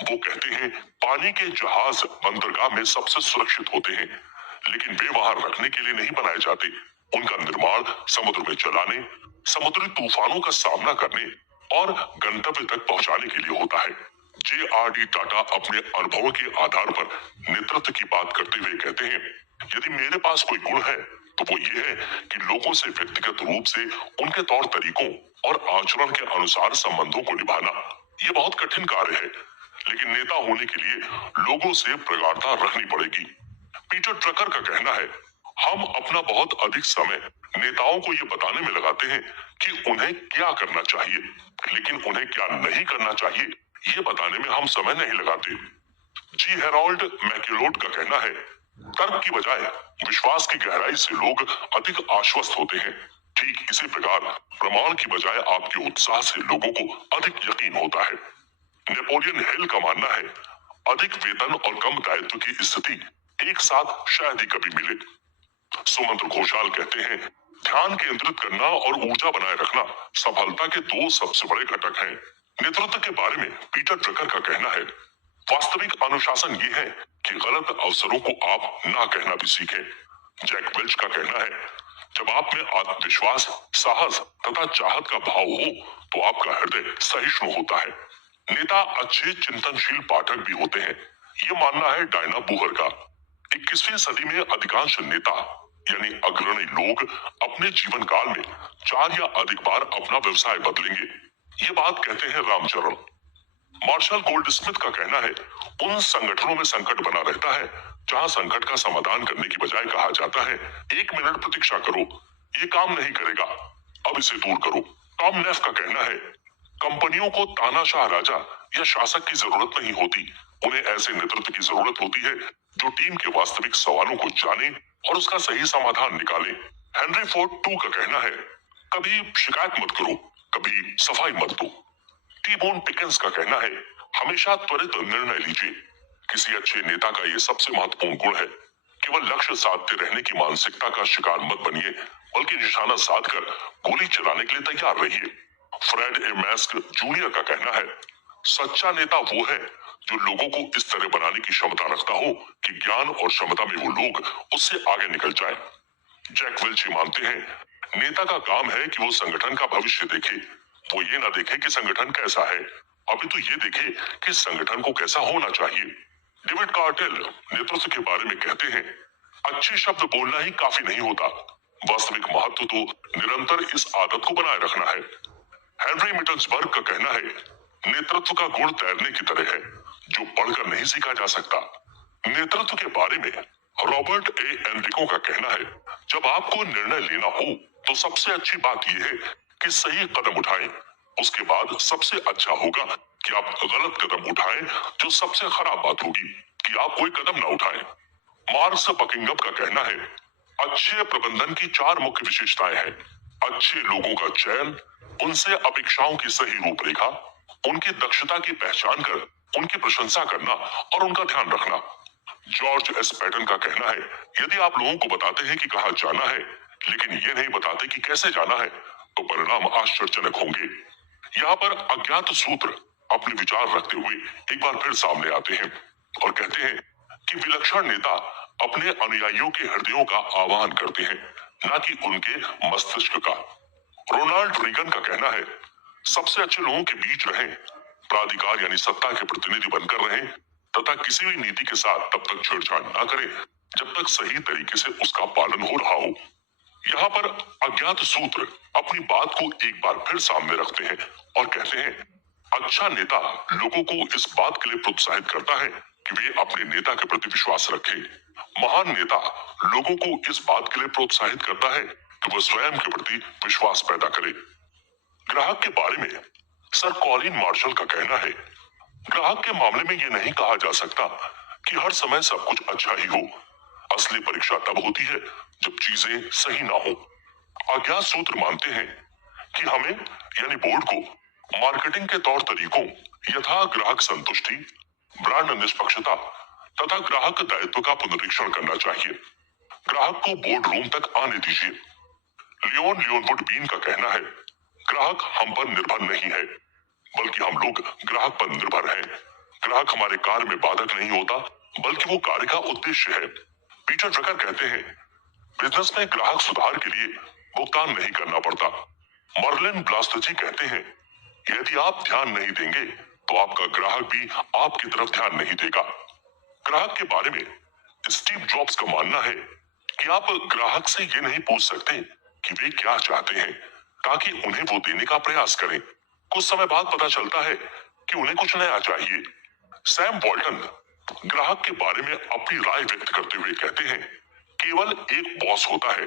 वो कहते हैं, पानी के जहाज बंदरगाह में सबसे सुरक्षित होते हैं, लेकिन वे वहां रखने के लिए नहीं बनाए जाते। उनका निर्माण समुद्र में चलाने, समुद्री तूफानों का सामना करने और गंतव्य तक पहुंचाने के लिए होता है। J.R.D. टाटा अपने अनुभवों के आधार पर नेतृत्व की बात करते हुए कहते हैं, यदि मेरे पास कोई गुण है तो वो ये है कि लोगों से व्यक्तिगत रूप से उनके तौर तरीकों और आचरण के अनुसार संबंधों को निभाना। ये बहुत कठिन कार्य है, लेकिन नेता होने के लिए लोगों से प्रगाढ़ता रखनी पड़ेगी। पीटर ट्रकर का कहना है, हम अपना बहुत अधिक समय नेताओं को ये बताने में लगाते हैं कि उन्हें क्या करना चाहिए, लेकिन उन्हें क्या नहीं करना चाहिए ये बताने में हम समय नहीं लगाते। जी हेरोल्ड मैक्यूलोड का कहना है, तर्क की बजाय विश्वास की गहराई से लोग अधिक आश्वस्त होते हैं, ठीक इसी प्रकार प्रमाण की बजाय आपके उत्साह से लोगों को अधिक यकीन होता है। नेपोलियन हिल का मानना है, अधिक वेतन और कम दायित्व की स्थिति एक साथ शायद ही कभी मिले। सुमंत्र घोषाल कहते हैं, ध्यान केंद्रित करना और ऊर्जा बनाए रखना सफलता के दो सबसे बड़े घटक हैं। नेतृत्व के बारे में पीटर ड्रकर का कहना है, वास्तविक अनुशासन ये है कि गलत अवसरों को आप ना कहना भी सीखें। जैक वेल्च का कहना है, जब आप में आत्मविश्वास, साहस तथा चाहत का भाव हो तो आपका हृदय सहिष्णु होता है। नेता अच्छे चिंतनशील पाठक भी होते हैं, ये मानना है डायना बूहर का। 21वीं सदी में अधिकांश नेता यानी अग्रणी लोग अपने जीवन काल में 4 या अधिक बार अपना व्यवसाय बदलेंगे। ये बात कहते हैं रामचरण। मार्शल गोल्डस्मिथ का कहना है, उन संगठनों में संकट बना रहता है जहां संकट का समाधान करने की बजाय कहा जाता है, 1 मिनट प्रतीक्षा करो, ये काम नहीं करेगा, अब इसे दूर करो। टॉम नेफ का कहना है, कंपनियों को तानाशाह राजा या शासक की जरूरत नहीं होती, उन्हें ऐसे नेतृत्व की जरूरत होती है जो टीम के वास्तविक सवालों को जाने और उसका सही समाधान निकाले। हेनरी फोर्ड टू का कहना है, कभी शिकायत मत करो, कभी सफाई मत दो। टी बोन पिकेंस का कहना है, हमेशा त्वरित निर्णय लीजिए। किसी अच्छे नेता का ये सबसे महत्वपूर्ण गुण है। केवल लक्ष्य साधते रहने की मानसिकता का शिकार मत बनिए, बल्कि निशाना साधकर गोली चलाने के लिए तैयार रहिए। फ्रेड ए मैस्क जूनियर का कहना है, सच्चा नेता वो है जो लोगों को इस तरह बनाने की क्षमता रखता हो कि ज्ञान और क्षमता में वो लोग उससे आगे निकल जाएं। जैक वेल्च मानते हैं, नेता का काम है कि वो संगठन का भविष्य देखे। वो ये ना देखे कि संगठन कैसा है, अभी तो ये देखे कि संगठन को कैसा होना चाहिए। डेविड कार्टेल नेतृत्व के बारे में कहते हैं, अच्छे शब्द बोलना ही काफी नहीं होता, वास्तविक महत्व तो निरंतर इस आदत को बनाए रखना है। हेनरी मिटल्सबर्ग का कहना है, नेतृत्व का गुण तैरने की तरह है जो पढ़कर नहीं सीखा जा सकता। नेतृत्व के बारे में रॉबर्ट ए एनरिको का कहना है, जब आपको निर्णय लेना हो तो सबसे अच्छी बात यह है कि सही कदम उठाएं। उसके बाद सबसे अच्छा होगा कि आप गलत कदम उठाएं, जो सबसे खराब बात होगी कि आप कोई कदम ना उठाएं। मार्क्स बकिंगम का कहना है, अच्छे प्रबंधन की 4 मुख्य विशेषताएं हैं। अच्छे लोगों का चयन, उनसे अपेक्षाओं की सही रूपरेखा, उनकी दक्षता की पहचान कर उनकी प्रशंसा करना और उनका ध्यान रखना। जॉर्ज एस पैटन का कहना है, यदि आप लोगों को बताते हैं कि कहां जाना है लेकिन ये नहीं बताते कि कैसे जाना है तो परिणाम आश्चर्यजनक होंगे। यहाँ पर अज्ञात सूत्र अपने विचार रखते हुए एक बार फिर सामने आते हैं और कहते हैं कि विलक्षण नेता अपने अनुयायियों के हृदयों का आह्वान करते हैं, न कि उनके मस्तिष्क का। रोनाल्ड रीगन का कहना है, सबसे अच्छे लोगों के बीच रहें, प्राधिकार यानी सत्ता के प्रतिनिधि बनकर रहें तथा किसी भी नीति के साथ तब तक छेड़छाड़ न करें जब तक सही तरीके से उसका पालन हो रहा हो। यहाँ पर अज्ञात सूत्र अपनी बात को एक बार फिर सामने रखते हैं और कहते हैं, अच्छा नेता लोगों को इस बात के लिए प्रोत्साहित करता है कि वे अपने नेता के प्रति विश्वास रखें। महान नेता लोगों को इस बात के लिए प्रोत्साहित करता है कि वह स्वयं के प्रति विश्वास पैदा करे। ग्राहक के बारे में सर कॉलिन मार्शल का कहना है, ग्राहक के मामले में यह नहीं कहा जा सकता कि हर समय सब कुछ अच्छा ही हो। असली परीक्षा तब होती है जब चीजें सही ना हो। अज्ञात सूत्र मानते हैं कि हमें यानी बोर्ड को मार्केटिंग के तौर तरीकों यथा ग्राहक संतुष्टि, ब्रांड निष्पक्षता तथा ग्राहक दायित्व का पुनरीक्षण करना चाहिए। ग्राहक को बोर्ड रूम तक आने दीजिए। लियोन लियोनवुड बीन का कहना है, ग्राहक हम पर निर्भर नहीं है, बल्कि हम लोग ग्राहक पर निर्भर हैं। ग्राहक हमारे कार्य में बाधक नहीं होता, बल्कि वो कार्य का उद्देश्य है। पीटर ड्रकर कहते हैं, बिजनेस में ग्राहक सुधार के लिए भुगतान नहीं करना पड़ता। मर्लिन ब्लास्टजी कहते हैं, यदि आप ध्यान नहीं देंगे तो आपका ग्राहक भी आपकी तरफ ध्यान नहीं देगा। ग्राहक के बारे में स्टीव जॉब्स का मानना है कि आप ग्राहक से ये नहीं पूछ सकते कि वे क्या चाहते हैं ताकि उन्हें वो देने का प्रयास करें। कुछ समय बाद पता चलता है कि उन्हें कुछ नया चाहिए। सैम वॉल्टन ग्राहक के बारे में अपनी राय व्यक्त करते हुए कहते हैं, केवल एक बॉस होता है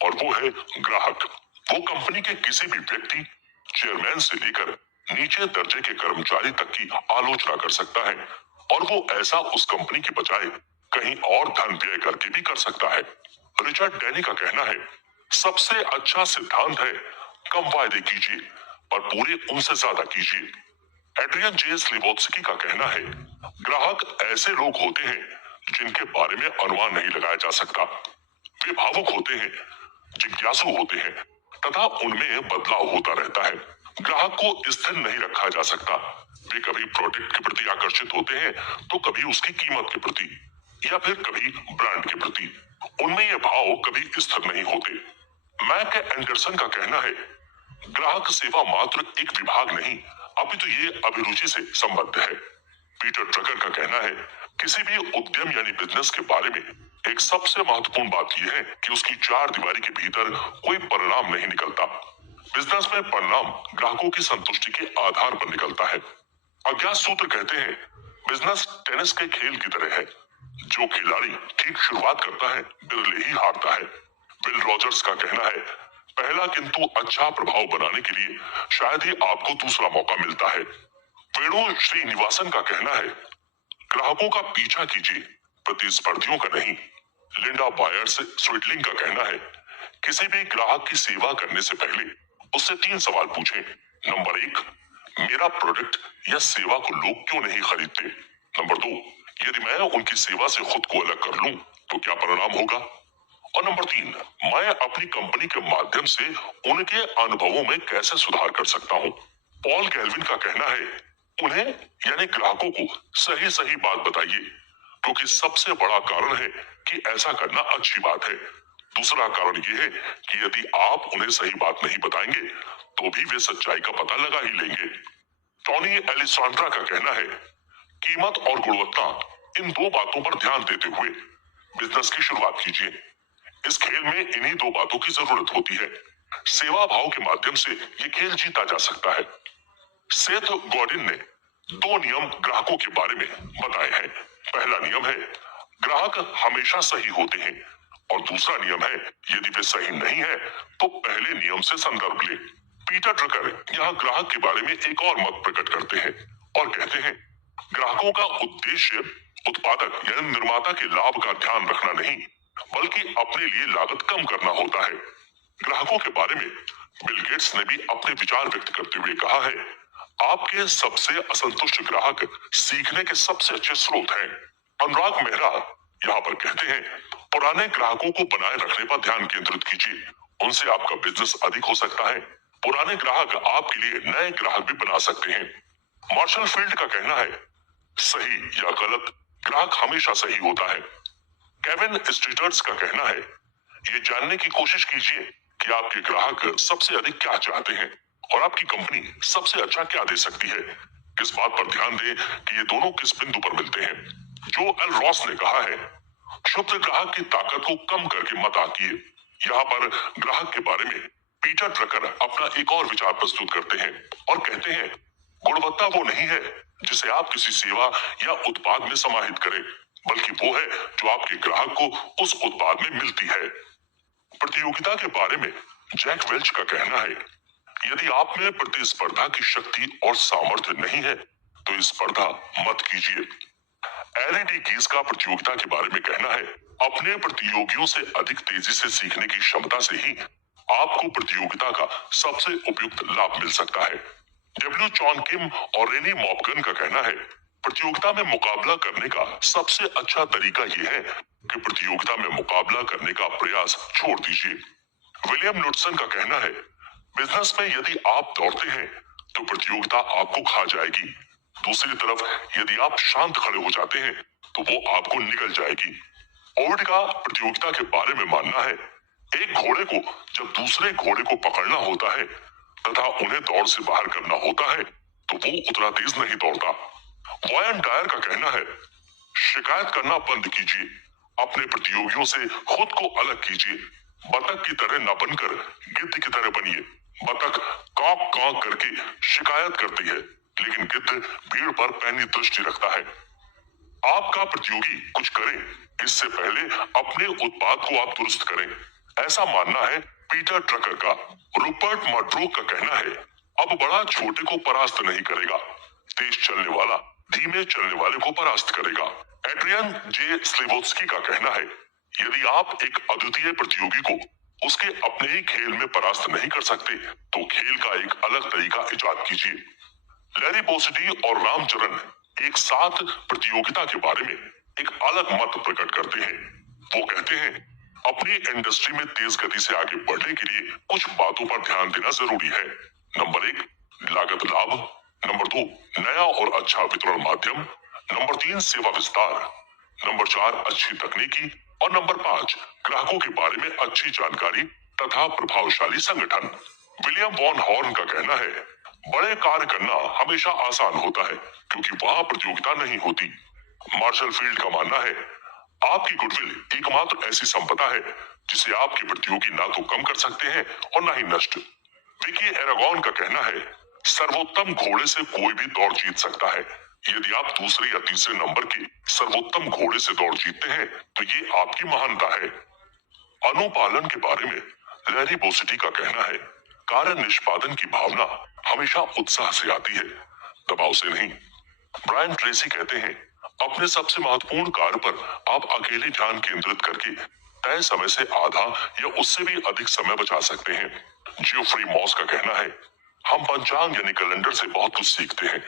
और वो है ग्राहक। वो कंपनी के किसी भी व्यक्ति, चेयरमैन से लेकर नीचे दर्जे के कर्मचारी तक की आलोचना कर सकता है और वो ऐसा उस कंपनी के बजाय कहीं और धन व्यय करके भी कर सकता है। रिचर्ड डैनी का कहना है, सबसे अच्छा सिद्धांत है कम वायदे कीजिए पर पूरे उनसे ज्यादा कीजिए। एड्रियन जे स्लिवोत्स्की का कहना है, ग्राहक ऐसे लोग होते हैं जिनके बारे में अनुमान नहीं लगाया जा सकता। वे भावुक होते हैं, जिज्ञासु होते हैं तथा उनमें बदलाव होता रहता है। ग्राहक को स्थिर नहीं रखा जा सकता। वे कभी प्रोडक्ट के प्रति आकर्षित होते हैं तो कभी उसकी कीमत के प्रति या फिर कभी ब्रांड के प्रति। उनमें ये भाव कभी स्थिर नहीं होते। मैक एंडरसन का कहना है, ग्राहक सेवा मात्र एक विभाग नहीं अपितु ये अभिरुचि से संबद्ध है। पीटर ड्रकर का कहना है, किसी भी उद्यम यानी बिजनेस के बारे में एक सबसे महत्वपूर्ण बात यह है कि उसकी चार दीवारी के भीतर कोई परिणाम नहीं निकलता। बिजनेस में परिणाम ग्राहकों की संतुष्टि के आधार पर निकलता है। अज्ञात सूत्र कहते हैं, बिजनेस टेनिस के खेल की तरह है। जो खिलाड़ी ठीक शुरुआत करता है बिरले ही हारता है। बिल रॉजर्स का कहना है, पहला किंतु अच्छा प्रभाव बनाने के लिए शायद ही आपको दूसरा मौका मिलता है। वेणु श्रीनिवासन का कहना है, ग्राहकों का पीछा कीजिए, प्रतिस्पर्धियों का नहीं। लिंडा बायर्स स्विटलिंग का कहना है, किसी भी ग्राहक की सेवा करने से पहले उससे 3 सवाल पूछें। नंबर 1, मेरा प्रोडक्ट या सेवा को लोग क्यों नहीं खरीदते? नंबर 2, यदि मैं उनकी सेवा से खुद को अलग कर लूं तो क्या परिणाम होगा? और नंबर 3, मैं अपनी कंपनी के माध्यम से उनके अनुभवों में कैसे सुधार कर सकता हूँ? पॉल गैल्विन का कहना है, उन्हें यानी ग्राहकों को सही सही बात बताइए, क्योंकि सबसे बड़ा कारण है कि ऐसा करना अच्छी बात है। दूसरा कारण यह है कि यदि आप उन्हें सही बात नहीं बताएंगे तो भी वे सच्चाई का पता लगा ही लेंगे। टॉनी एलिसांड्रा का कहना है, कीमत और गुणवत्ता इन दो बातों पर ध्यान देते हुए बिजनेस की शुरुआत कीजिए। इस खेल में इन्हीं दो बातों की जरूरत होती है। सेवा भाव के माध्यम से ये खेल जीता जा सकता है। सेथ गॉडिन ने 2 नियम ग्राहकों के बारे में बताए हैं। पहला नियम है, ग्राहक हमेशा सही होते हैं, और दूसरा नियम है, यदि वे सही नहीं है तो पहले नियम से संदर्भ ले। पीटर ड्रकर यहाँ ग्राहक के बारे में एक और मत प्रकट करते हैं और कहते हैं, ग्राहकों का उद्देश्य उत्पादक यानी निर्माता के लाभ का ध्यान रखना नहीं बल्कि अपने लिए लागत कम करना होता है। ग्राहकों के बारे में बिल गेट्स ने भी अपने विचार व्यक्त करते हुए कहा है, आपके सबसे असंतुष्ट ग्राहक सीखने के सबसे अच्छे स्रोत हैं। अनुराग मेहरा यहाँ पर कहते हैं, पुराने ग्राहकों को बनाए रखने पर ध्यान केंद्रित कीजिए, उनसे आपका बिजनेस अधिक हो सकता है। पुराने ग्राहक आपके लिए नए ग्राहक भी बना सकते हैं। मार्शल फील्ड का कहना है, सही या गलत, ग्राहक हमेशा सही होता है। केविन स्ट्रीटर्स का कहना है, ये जानने की कोशिश कीजिए कि आपके ग्राहक सबसे अधिक क्या चाहते हैं और आपकी कंपनी सबसे अच्छा क्या दे सकती है। इस बात पर ध्यान दें कि ये दोनों किस बिंदु पर मिलते हैं। जो एल रॉस ने कहा है, शुद्ध ग्राहक की ताकत को कम करके मत आंकिए। यहाँ पर ग्राहक के बारे में पीटर ड्रकर अपना एक और विचार प्रस्तुत करते हैं और कहते हैं, गुणवत्ता वो नहीं है जिसे आप किसी सेवा या उत्पाद में समाहित करें, बल्कि वो है जो आपके ग्राहक को उस उत्पाद में मिलती है। प्रतियोगिता के बारे में जैक वेल्च का कहना है, यदि आप में प्रतिस्पर्धा की शक्ति और सामर्थ्य नहीं है तो स्पर्धा मत कीजिए। एलईडी कीज का प्रतियोगिता के बारे में कहना है, अपने प्रतियोगियों से अधिक तेजी से सीखने की क्षमता से ही आपको प्रतियोगिता का सबसे उपयुक्त लाभ मिल सकता है। डब्ल्यू जॉन किम और रेनी मॉपगन का कहना है, प्रतियोगिता में मुकाबला करने का सबसे अच्छा तरीका यह है कि प्रतियोगिता में मुकाबला करने का प्रयास छोड़ दीजिए। विलियम नुटसन का कहना है, बिजनेस में यदि आप दौड़ते हैं तो प्रतियोगिता आपको खा जाएगी। दूसरी तरफ यदि आप शांत खड़े हो जाते हैं तो वो आपको निगल जाएगी। ओविड का प्रतियोगिता के बारे में मानना है, एक घोड़े को जब दूसरे घोड़े को पकड़ना होता है तथा उन्हें दौड़ से बाहर करना होता है तो वो उतना तेज नहीं दौड़ता। वायन डायर का कहना है, शिकायत करना बंद कीजिए, अपने प्रतियोगियों से खुद को अलग कीजिए। बतख की तरह न बनकर गिद्ध की तरह बनिए। बतख कांक कांक करके शिकायत करती है, लेकिन गिद्ध भीड़ पर पैनी दृष्टि रखता है। आपका प्रतियोगी कुछ करे इससे पहले अपने उत्पाद को आप दुरुस्त करें, ऐसा मानना है पीटर ड्रकर का। रूपर्ट मर्डोक का कहना है, अब बड़ा छोटे को परास्त नहीं करेगा, तेज चलने वाला धीमे चलने वाले को परास्त करेगा। एड्रियन जे स्लिवोत्स्की का कहना है, यदि आप एक अद्वितीय प्रतियोगी को उसके अपने ही खेल में परास्त नहीं कर सकते तो खेल का एक अलग तरीका इजाद कीजिए। लैरी बोसिडी और रामचरण एक साथ प्रतियोगिता के बारे में एक अलग मत प्रकट करते हैं। वो कहते हैं अपनी इंडस्ट्री में तेज गति से आगे बढ़ने के लिए कुछ बातों पर ध्यान देना जरूरी है। नंबर 1 लागत लाभ, नंबर 2 नया और अच्छा वितरण माध्यम, नंबर 3 सेवा विस्तार, नंबर 4 अच्छी तकनीकी और नंबर 5 ग्राहकों के बारे में अच्छी जानकारी तथा प्रभावशाली संगठन। विलियम वॉन हॉर्न का कहना है बड़े कार्य करना हमेशा आसान होता है क्योंकि वहां प्रतियोगिता नहीं होती। मार्शल फील्ड का मानना है आपकी गुडविल एकमात्र ऐसी संपदा है जिसे आपके प्रतियोगी ना तो कम कर सकते हैं और ना ही नष्ट। विकी एरागोन का कहना है सर्वोत्तम घोड़े से कोई भी दौड़ जीत सकता है। यदि आप दूसरे या तीसरे नंबर के सर्वोत्तम घोड़े से दौड़ जीतते हैं तो ये आपकी महानता है। अनुपालन के बारे में लैरी बोसिडी का कहना है कार्य निष्पादन की भावना हमेशा उत्साह से आती है, दबाव से नहीं। ब्रायन ट्रेसी कहते हैं अपने सबसे महत्वपूर्ण कार्य पर आप अकेले ध्यान केंद्रित करके तय समय से आधा या उससे भी अधिक समय बचा सकते हैं। जियोफ्री मॉस का कहना है हम पंचांग यानी कैलेंडर से बहुत कुछ सीखते हैं।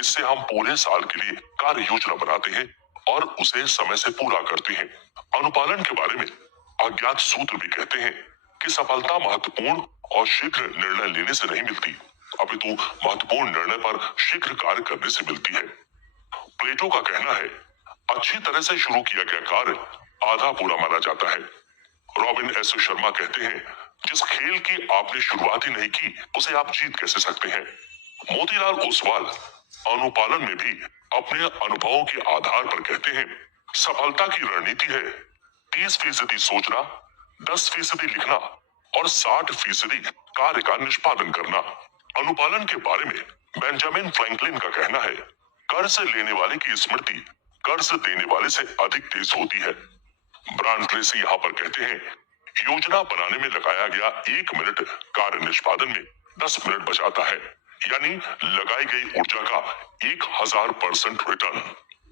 इससे हम पूरे साल के लिए कार्य योजना बनाते हैं और उसे समय से पूरा करते हैं। अनुपालन के बारे में अज्ञात सूत्र भी कहते हैं कि सफलता महत्वपूर्ण और शीघ्र निर्णय लेने से नहीं मिलती, अपितु महत्वपूर्ण निर्णय पर शीघ्र कार्य करने से मिलती है। प्लेटो का कहना है अच्छी तरह से शुरू किया गया कार्य आधा पूरा माना जाता है। रॉबिन एस शर्मा कहते हैं जिस खेल की आपने शुरुआत ही नहीं की उसे आप जीत कैसे सकते हैं। मोतीलाल ओसवाल अनुपालन में भी अपने अनुभवों के आधार पर कहते हैं सफलता की रणनीति है 30% सोचना, 10% लिखना और 60% कार्य का निष्पादन करना। अनुपालन के बारे में बेंजामिन फ्रैंकलिन का कहना है कर्ज लेने वाले की स्मृति कर्ज देने वाले से अधिक तेज होती है। ब्रायन ट्रेसी यहाँ पर कहते हैं योजना बनाने में लगाया गया 1 मिनट कार्य निष्पादन में 10 मिनट बचाता है, यानी लगाई गई ऊर्जा का 1000% रिटर्न।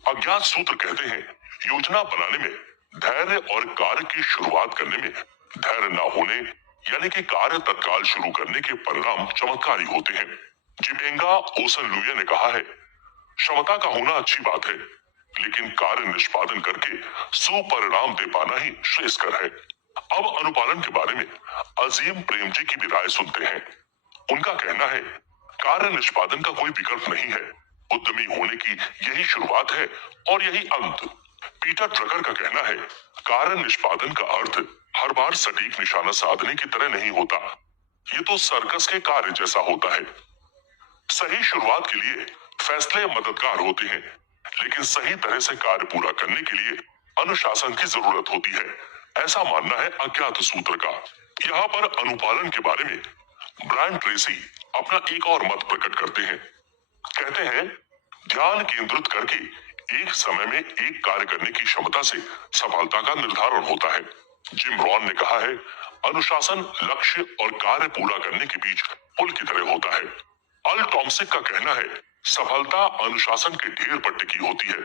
अज्ञात सूत्र कहते हैं योजना बनाने में धैर्य और कार्य की शुरुआत करने में धैर्य न होने यानी कि कार्य तत्काल शुरू करने के परिणाम चमत्कारी होते हैं। जिबेंगा ओसन लुए ने कहा है क्षमता का होना अच्छी बात है लेकिन कार्य निष्पादन करके सुपरिणाम दे पाना ही श्रेयस्कर है। अब अनुपालन के बारे में अजीम प्रेम जी की भी राय सुनते हैं। उनका कहना है कार्य निष्पादन का कोई विकल्प नहीं है, उद्यमी होने की यही शुरुआत है और यही अंत। पीटर ड्रकर का कहना है कार्य निष्पादन का अर्थ हर बार सटीक निशाना साधने की तरह नहीं होता, ये तो सर्कस के कार्य जैसा होता है। सही शुरुआत के लिए फैसले मददगार होते हैं लेकिन सही तरह से कार्य पूरा करने के लिए अनुशासन की जरूरत होती है, ऐसा मानना है अज्ञात सूत्र का। यहाँ पर अनुपालन के बारे में ब्रायन ट्रेसी अपना एक और मत प्रकट करते हैं। कहते हैं ध्यान केंद्रित करके एक समय में एक कार्य करने की क्षमता से सफलता का निर्धारण होता है। जिम रॉन ने कहा है अनुशासन लक्ष्य और कार्य पूरा करने के बीच पुल की तरह होता है। अल टॉमसिक का कहना है सफलता अनुशासन के ढेर पर टिकी होती है।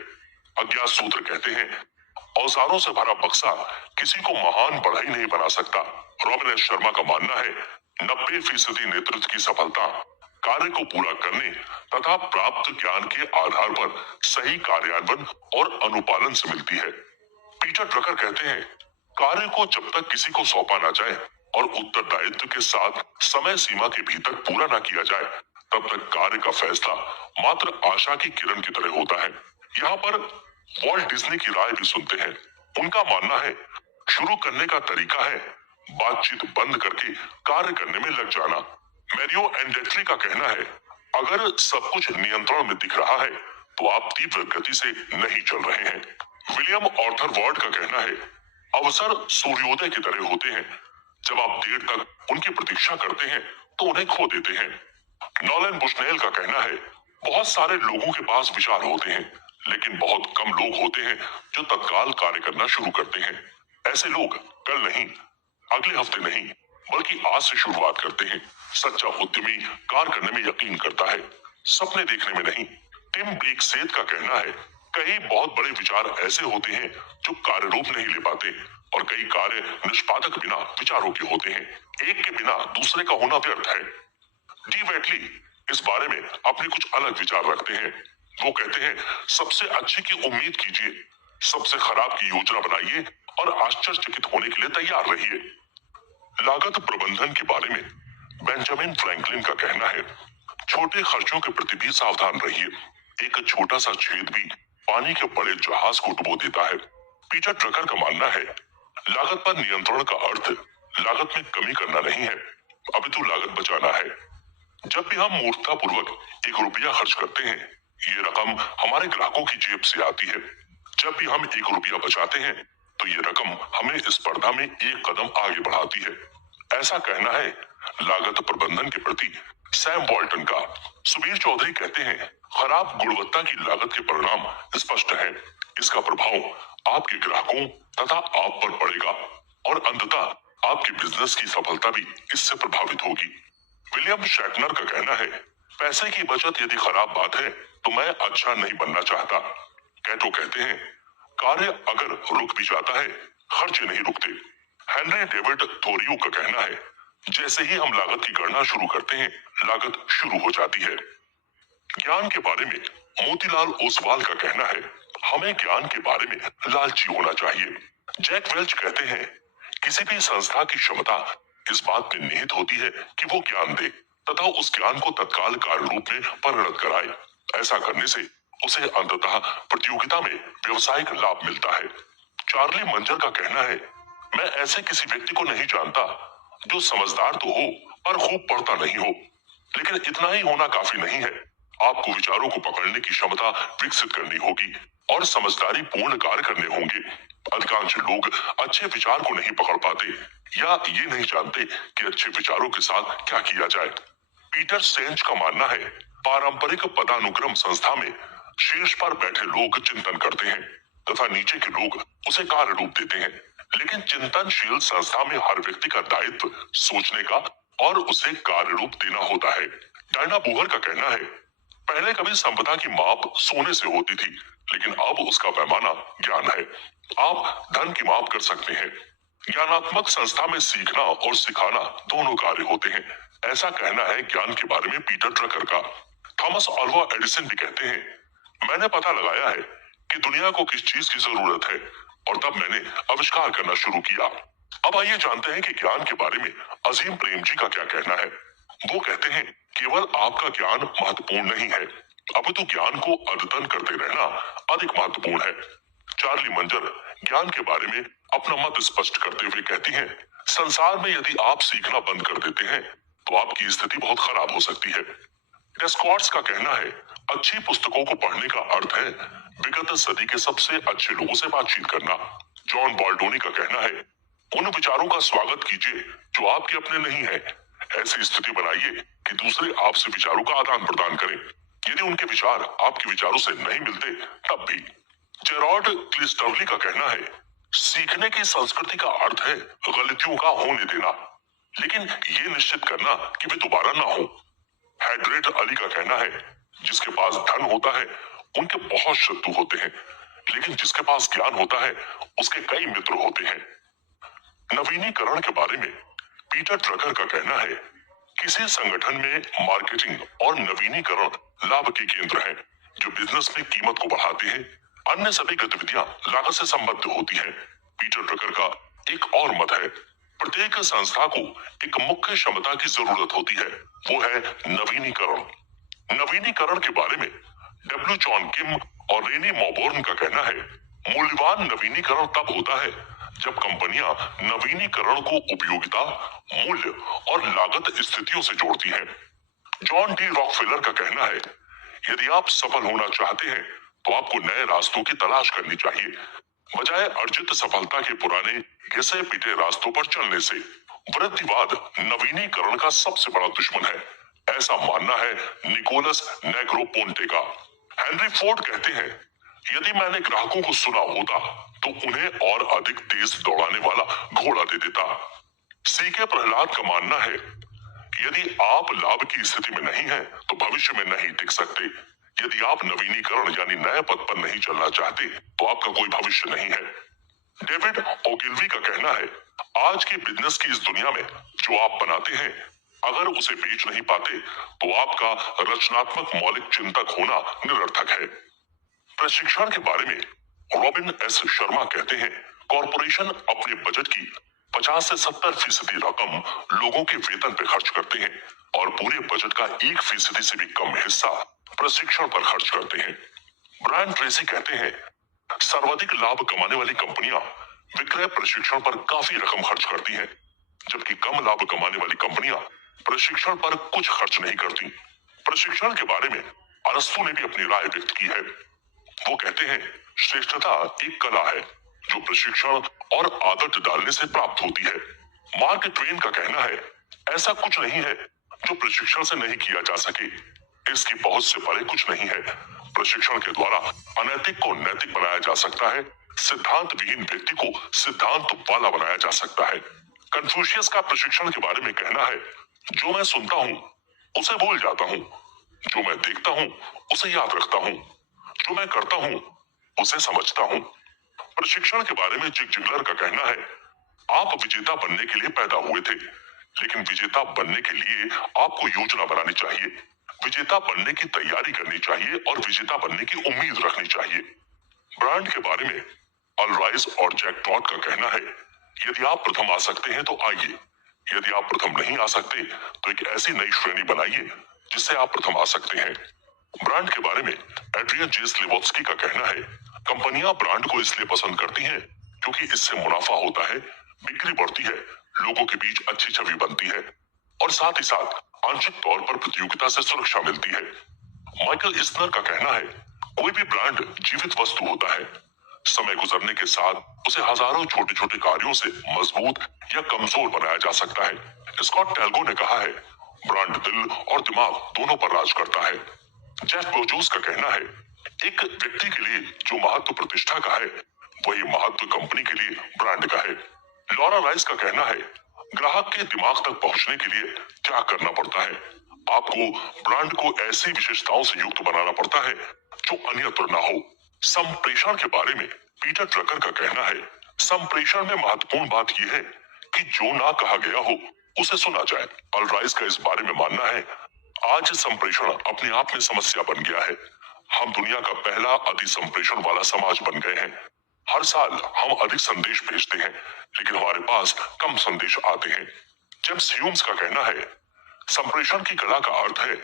अज्ञात सूत्र कहते हैं औजारों से भरा बक्सा किसी को महान बढ़ई नहीं बना सकता। रॉबिन एस शर्मा का मानना है 90% नेतृत्व की सफलता कार्य को पूरा करने तथा प्राप्त ज्ञान के आधार पर सही कार्यान्वयन और अनुपालन से मिलती है। पीटर ड्रकर कहते हैं कार्य को जब तक किसी को सौंपा ना जाए और उत्तरदायित्व के साथ समय सीमा के भीतर पूरा ना किया जाए तब तक कार्य का फैसला मात्र आशा की किरण की तरह होता है। यहाँ पर वॉल्ट डिज्नी की राय भी सुनते हैं। उनका मानना है शुरू करने का तरीका है बातचीत बंद करके कार्य करने में लग जाना। मैरियो एंडेट्री का कहना है अगर सब कुछ नियंत्रण में दिख रहा है तो आप तीव्र गति से नहीं चल रहे हैं। विलियम ऑर्थर वर्ड का कहना है अवसर सूर्योदय की तरह होते हैं, जब आप देर तक उनकी प्रतीक्षा करते हैं तो उन्हें खो देते हैं। नॉलन बुशनेल का कहना है बहुत सारे लोगों के पास विचार होते हैं लेकिन बहुत कम लोग होते हैं जो तत्काल कार्य करना शुरू करते हैं। ऐसे लोग कल नहीं, अगले हफ्ते नहीं, बल्कि आज से शुरुआत करते हैं। सच्चा उद्यमी कार्य करने में यकीन करता है, सपने देखने में नहीं। टिम ब्लेक सेठ का कहना है कई बहुत बड़े विचार ऐसे होते हैं जो कार्य रूप नहीं ले पाते, और कई कार्य निष्पादक बिना विचारों के होते हैं। एक के बिना दूसरे का होना व्यर्थ है। डी वेटली इस बारे में अपने कुछ अलग विचार रखते हैं। वो कहते हैं, सबसे अच्छे की उम्मीद कीजिए, सबसे खराब की योजना बनाइए और आश्चर्यचकित होने के लिए तैयार रहिए। लागत प्रबंधन के बारे में बेंजामिन फ्रैंकलिन का कहना है, छोटे खर्चों के प्रति भी सावधान रहिए। एक छोटा सा छेद भी पानी के बड़े जहाज को डुबो देता है। पीटर ड्रकर का मानना है, लागत पर नियंत्रण का अर्थ लागत में कमी करना नहीं है, अपितु लागत बचाना है। जब भी हम मूर्खतापूर्वक 1 रुपया खर्च करते हैं, ये रकम हमारे ग्राहकों की जेब से आती है। जब भी हम 1 रुपया बचाते हैं, तो ये रकम हमें इस स्पर्धा में एक कदम आगे बढ़ाती है। ऐसा कहना है लागत प्रबंधन के प्रति सैम वॉल्टन का। सुबीर चौधरी कहते हैं, खराब गुणवत्ता की लागत के परिणाम स्पष्ट हैं। इसका प्रभाव आपके ग्राहकों तथा आप पर पड़ेगा और अंततः आपके बिजनेस की सफलता भी इससे प्रभावित होगी। विलियम शैटनर का कहना है, पैसे की बचत यदि खराब बात है तो मैं अच्छा नहीं बनना चाहता। कैटो कहते हैं, कार्य अगर रुक भी जाता है, खर्चे नहीं रुकते। हेनरी डेविड थोरियो का कहना है, जैसे ही हम लागत की गणना शुरू करते हैं, लागत शुरू हो जाती है। ज्ञान के बारे में मोतीलाल ओसवाल का कहना है, हमें ज्ञान के बारे में लालची होना चाहिए। जैक वेल्च कहते हैं, किसी भी संस्था की क्षमता इस बात में निहित होती है कि वो ज्ञान दे तथा उस ज्ञान को तत्काल कार्य रूप में परिणत कराए। ऐसा करने से उसे अंततः प्रतियोगिता में व्यवसायिक लाभ मिलता है। चार्ली मंजर का कहना है, मैं ऐसे किसी व्यक्ति को नहीं जानता जो समझदार तो हो पर खूब पढ़ता नहीं हो, लेकिन इतना ही होना काफी नहीं है। आपको विचारों को पकड़ने की क्षमता विकसित करनी होगी और समझदारी पूर्ण कार्य करने होंगे। अधिकांश लोग अच्छे विचार को नहीं पकड़ पाते या ये नहीं जानते कि अच्छे विचारों के साथ क्या किया जाए। पीटर सेंच का मानना है, पारंपरिक पदानुक्रम संस्था में शीर्ष पर बैठे लोग चिंतन करते हैं तथा नीचे के लोग उसे कार्य रूप देते हैं, लेकिन चिंतनशील संस्था में हर व्यक्ति का दायित्व सोचने का और उसे कार्य रूप देना होता है। डायना बोहर का कहना है, पहले कभी संपदा की माप सोने से होती थी, लेकिन अब उसका पैमाना ज्ञान है। आप धन की माप कर सकते हैं। ज्ञानात्मक संस्था में सीखना और सिखाना दोनों कार्य होते हैं। ऐसा कहना है ज्ञान के बारे में पीटर ड्रकर का। थॉमस अल्वा एडिसन भी कहते हैं, मैंने पता लगाया है कि दुनिया को किस चीज की जरूरत है और तब मैंने आविष्कार करना शुरू किया। अब आइए जानते हैं कि ज्ञान के बारे में अजीम प्रेम जी का क्या कहना है। वो कहते हैं, केवल आपका ज्ञान महत्वपूर्ण नहीं है, अपितु ज्ञान को अद्यतन करते रहना अधिक महत्वपूर्ण है। चार्ली मंजर ज्ञान के बारे में अपना मत स्पष्ट करते हुए कहती हैं, संसार में यदि आप सीखना बंद कर देते हैं तो आपकी स्थिति बहुत खराब हो सकती है। डेस्कॉर्ट्स का कहना है, अच्छी पुस्तकों को पढ़ने का अर्थ है विगत सदी के सबसे अच्छे लोगों से बातचीत करना। जॉन बाल्डोनी का कहना है, उन विचारों का स्वागत कीजिए जो आपके अपने नहीं है। ऐसी स्थिति बनाइए कि दूसरे आपसे विचारों का आदान प्रदान करें, यदि उनके विचार आपके विचारों से नहीं मिलते तब भी। जेरार्ड क्लिस्टर्ली का कहना है, सीखने की संस्कृति का अर्थ है गलतियों का होने देना, लेकिन ये निश्चित करना कि वे दोबारा ना हो। हैड्रेट अली का कहना है, जिसके पास धन होता है उनके बहुत शत्रु होते हैं, लेकिन जिसके पास ज्ञान होता है उसके कई मित्र होते हैं। नवीनीकरण के बारे में पीटर ड्रकर का कहना है, किसी संगठन में मार्केटिंग और नवीनीकरण लाभ के केंद्र हैं, जो बिजनेस में कीमत को बढ़ाते हैं। अन्य सभी गतिविधियां लागत से संबद्ध होती हैं। पीटर ड्रकर का एक और मत है, प्रत्येक संस्था को एक मुख्य क्षमता की जरूरत होती है, वो है नवीनीकरण। नवीनीकरण के बारे में डब्ल्यू जॉन किम और रेनी मॉबोर्न का कहना है, मूल्यवान नवीनीकरण तब होता है जब कंपनियां नवीनीकरण को उपयोगिता, मूल्य और लागत स्थितियों से जोड़ती हैं। जॉन डी रॉकफेलर का कहना है, यदि आप सफल होना चाहते हैं तो आपको नए रास्तों की तलाश करनी चाहिए, बजाय अर्जित सफलता के पुराने घिसे पिटे रास्तों पर चलने से। वृद्धिवाद नवीनीकरण का सबसे बड़ा दुश्मन है, ऐसा मानना है निकोलस नेग्रोपोंटे का। हेनरी फोर्ड कहते हैं, यदि मैंने ग्राहकों को सुना होता तो उन्हें और अधिक तेज दौड़ाने वाला घोड़ा दे देता। सीके प्रहलाद का मानना है, यदि आप लाभ की स्थिति में नहीं हैं तो भविष्य में नहीं टिक सकते। यदि आप नवीनीकरण यानी नए पथ पर नहीं चलना चाहते तो आपका कोई भविष्य नहीं है। डेविड ओगिलवी का कहना है, आज के बिजनेस की इस दुनिया में जो आप बनाते हैं, अगर उसे बेच नहीं पाते तो आपका रचनात्मक मौलिक चिंतक होना निरर्थक है। प्रशिक्षण के बारे में रॉबिन एस शर्मा कहते हैं, कॉरपोरेशन अपने बजट की 50 से 70% रकम लोगों के वेतन पे खर्च करते हैं और पूरे बजट का 1% से भी कम हिस्सा प्रशिक्षण पर खर्च करते हैं। ब्रायन ट्रेसी कहते हैं, सर्वाधिक लाभ कमाने वाली कंपनियां विक्रय प्रशिक्षण पर काफी रकम खर्च करती हैं, जबकि कम लाभ कमाने वाली कंपनियां प्रशिक्षण पर कुछ खर्च नहीं करती। प्रशिक्षण के बारे में अरस्तु ने भी अपनी राय व्यक्त की है। वो कहते हैं, श्रेष्ठता एक कला है जो प्रशिक्षण और आदत डालने से प्राप्त होती है। मार्क ट्वेन का कहना है, ऐसा कुछ नहीं है जो प्रशिक्षण से नहीं किया जा सके। इसकी पहुंच से परे कुछ नहीं है। प्रशिक्षण के द्वारा अनैतिक को नैतिक बनाया जा सकता है, सिद्धांत विहीन व्यक्ति को सिद्धांत वाला बनाया जा सकता है। कन्फ्यूशियस का प्रशिक्षण के बारे में कहना है, जो मैं सुनता हूँ उसे भूल जाता हूँ, जो मैं देखता हूँ उसे याद रखता हूँ, जो मैं करता हूँ उसे समझता हूँ। प्रशिक्षण के बारे में जिग जिगलर का कहना है, आप विजेता बनने के लिए पैदा हुए थे, लेकिन विजेता बनने के लिए आपको योजना बनानी चाहिए, विजेता बनने की तैयारी करनी चाहिए और विजेता बनने की उम्मीद रखनी चाहिए। ब्रांड के बारे में अल-राइस और जैक ट्रॉट का कहना है, यदि आप प्रथम आ सकते हैं तो आइए, यदि आप प्रथम नहीं आ सकते तो एक ऐसी नई श्रेणी बनाइए जिससे आप प्रथम आ सकते हैं। ब्रांड के बारे में एड्रियन जे स्लेवोत्स्की का कहना है, कंपनियां ब्रांड को इसलिए पसंद करती हैं क्योंकि इससे मुनाफा होता है, बिक्री बढ़ती है, लोगों के बीच अच्छी छवि बनती है और साथ ही साथ आंशिक तौर पर प्रतियोगिता से सुरक्षा मिलती है। माइकल इस्नर का कहना है, कोई भी ब्रांड जीवित वस्तु होता है, समय गुजरने के साथ उसे हजारों छोटे छोटे कार्यों से मजबूत या कमजोर बनाया जा सकता है। स्कॉट टेल्गो ने कहा है, ब्रांड दिल और दिमाग दोनों पर राज करता है। जेफ बेजोस का कहना है, एक व्यक्ति के लिए जो महत्व प्रतिष्ठा का है, वही महत्व कंपनी के लिए ब्रांड का है। लॉरा राइस का कहना है, ग्राहक के दिमाग तक पहुंचने के लिए क्या करना पड़ता है, आपको ब्रांड को ऐसी विशेषताओं से युक्त बनाना पड़ता है जो अन्यत्र ना हो। संप्रेषण के बारे में पीटर ट्रकर का कहना है, संप्रेषण में महत्वपूर्ण बात यह है कि जो ना कहा गया हो उसे सुना जाए। अल राइस का इस बारे में मानना है, आज संप्रेषण अपने आप में समस्या बन गया है। हम दुनिया का पहला अति संप्रेषण वाला समाज बन गए हैं। हर साल हम अधिक संदेश भेजते हैं, लेकिन हमारे पास कम संदेश आते हैं। जेम्स ह्यूम्स का कहना है, संप्रेषण की कला का अर्थ है